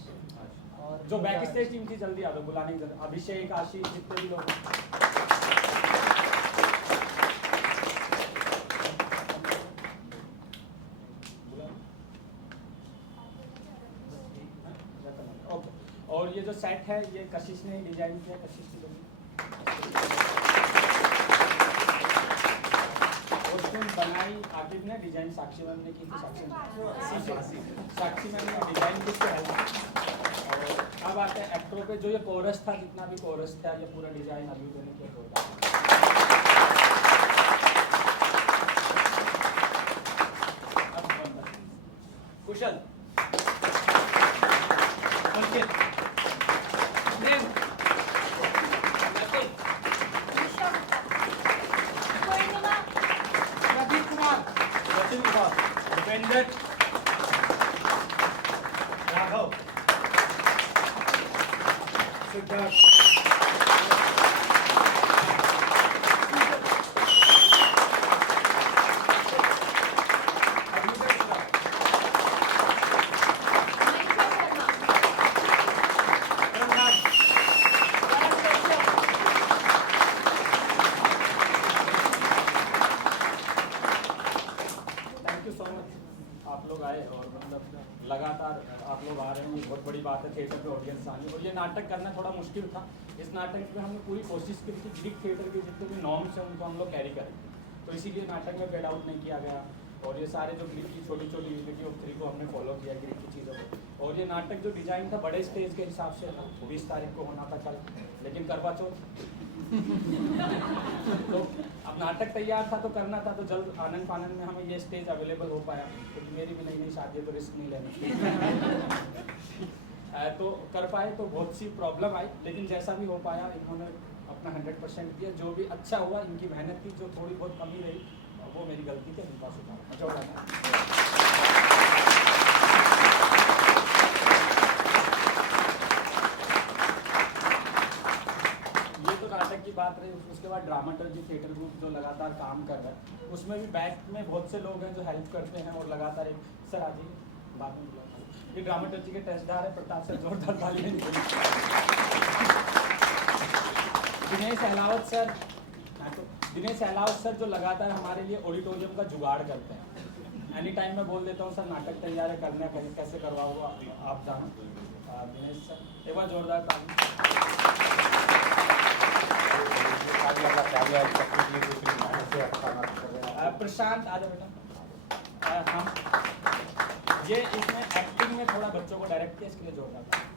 और जो बैक स्टेज टीम थी, जल्दी आ दो, बुलाने की जरूरत। अभिषेक, आशीष, जितने भी लोग। और ये जो सेट है ये कशिश ने डिजाइन किया, कशिश की बनी। और फिल्म बनाई आकिब ने, डिजाइन साक्षी मैम ने की थी। साक्षी मैम ने डिजाइन की थी। और अब आते हैं एक्टरों पे। जो ये कोरस था, जितना भी कोरस था, ये पूरा डिजाइन अभी मैंने किया होगा। Kushal, Ankit, Prem, Nakul, Pradeep Kumar, Sachin Kumar, Bhupendra, Raghav, Siddharth, thank you so much, आप लोग आए और मतलब लगातार आप लोग आ रहे हैं, ये बहुत बड़ी बात है थिएटर पे ऑडियंस आने। और ये नाटक करना थोड़ा मुश्किल था। इस नाटक में हमने पूरी कोशिश की थी ग्रीक थिएटर के जितने भी नॉर्म्स हैं उनको हम लोग कैरी करें, तो इसीलिए नाटक में फेड आउट नहीं किया गया। और ये सारे जो ग्रीक की छोटी छोटी यूनिटी ऑफ थ्री को हमने फॉलो किया, ग्रीक की चीज़ों को। और ये नाटक जो डिज़ाइन था बड़े स्टेज के हिसाब से था, 20 तारीख को होना था कल, लेकिन करवा चौथ तो अब नाटक तैयार था तो करना था, तो जल्द आनंद फानंद में हमें ये स्टेज अवेलेबल हो पाया, क्योंकि मेरी भी नई शादी है तो रिस्क नहीं लेना तो कर पाए। तो बहुत सी प्रॉब्लम आई, लेकिन जैसा भी हो पाया इन्होंने अपना 100% दिया। जो भी अच्छा हुआ, इनकी मेहनत की जो थोड़ी बहुत कमी रही वो मेरी गलती थी, इनका सुधार। ये तो नाटक की बात रही। उसके बाद ड्रामाटर्जी थिएटर ग्रुप जो लगातार काम कर रहा है, उसमें भी बैक में बहुत से लोग हैं जो हेल्प करते हैं और लगातार एक सर आज बाद में ये ड्रामाटर्जी के टेस्टदार है प्रताप सर, जोरदार ताली नहीं। दिनेश अहलावत सर, दिनेश अहलावत सर जो लगातार हमारे लिए ऑडिटोरियम का जुगाड़ करते हैं। एनी टाइम मैं बोल देता हूँ सर नाटक तैयार है, करना कैसे करवाओगे आप जानो। दिनेश सर एक बार जोरदार ताली। प्रशांत आ जाओ बेटा। हम ये इसमें एक्टिंग में थोड़ा बच्चों को डायरेक्ट किया, इसके लिए जोरदार ताली।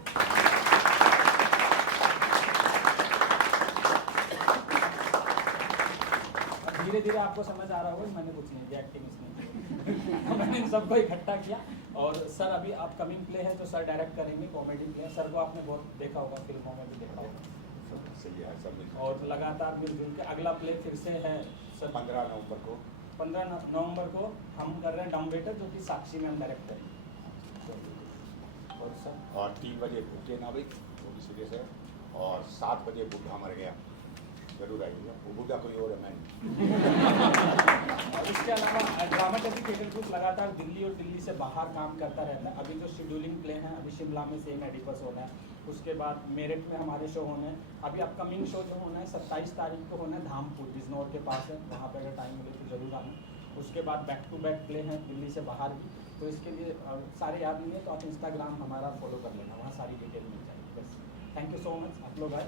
धीरे धीरे आपको समझ आ रहा होगा मैंने कुछ नहीं किया, एक्टिंग इसने मैंने इन सबको इकट्ठा किया। और सर अभी अपकमिंग प्ले है जो सर डायरेक्ट करेंगे, कॉमेडी प्ले। सर को आपने बहुत देखा होगा, फिल्मों में भी देखा होगा। और लगातार मिलजुल के अगला प्ले फिर से है सर 15 नवंबर को हम कर रहे हैं डम वेटर, जो कि साक्षी मैम डायरेक्ट करेंगे। और सर और 3 बजे भूखे ना भाई, वो भी सीरियस है। और 7 बजे बुढ़ा मर गया, जरूर आइएगा। वो बुढ़ा कोई और है, मैं नहीं। और इसके अलावा ड्रामाटर्जी थिएटर ग्रुप लगातार दिल्ली और दिल्ली से बाहर काम करता रहता है। अभी जो शेड्यूलिंग प्ले हैं, अभी शिमला में सेम एडिपस होना है, उसके बाद मेरठ में हमारे शो होने हैं। अभी अपकमिंग शो जो होना है 27 तारीख को होना है धामपुर, बिजनौर के पास है, वहाँ पर अगर टाइम मिले तो जरूर आना। उसके बाद बैक टू बैक प्ले हैं दिल्ली से बाहर भी, तो इसके लिए सारे याद नहीं है तो आप इंस्टाग्राम हमारा फॉलो कर लेना, वहाँ सारी डिटेल मिल जाएगी। बस थैंक यू सो मच, आप लोग आए।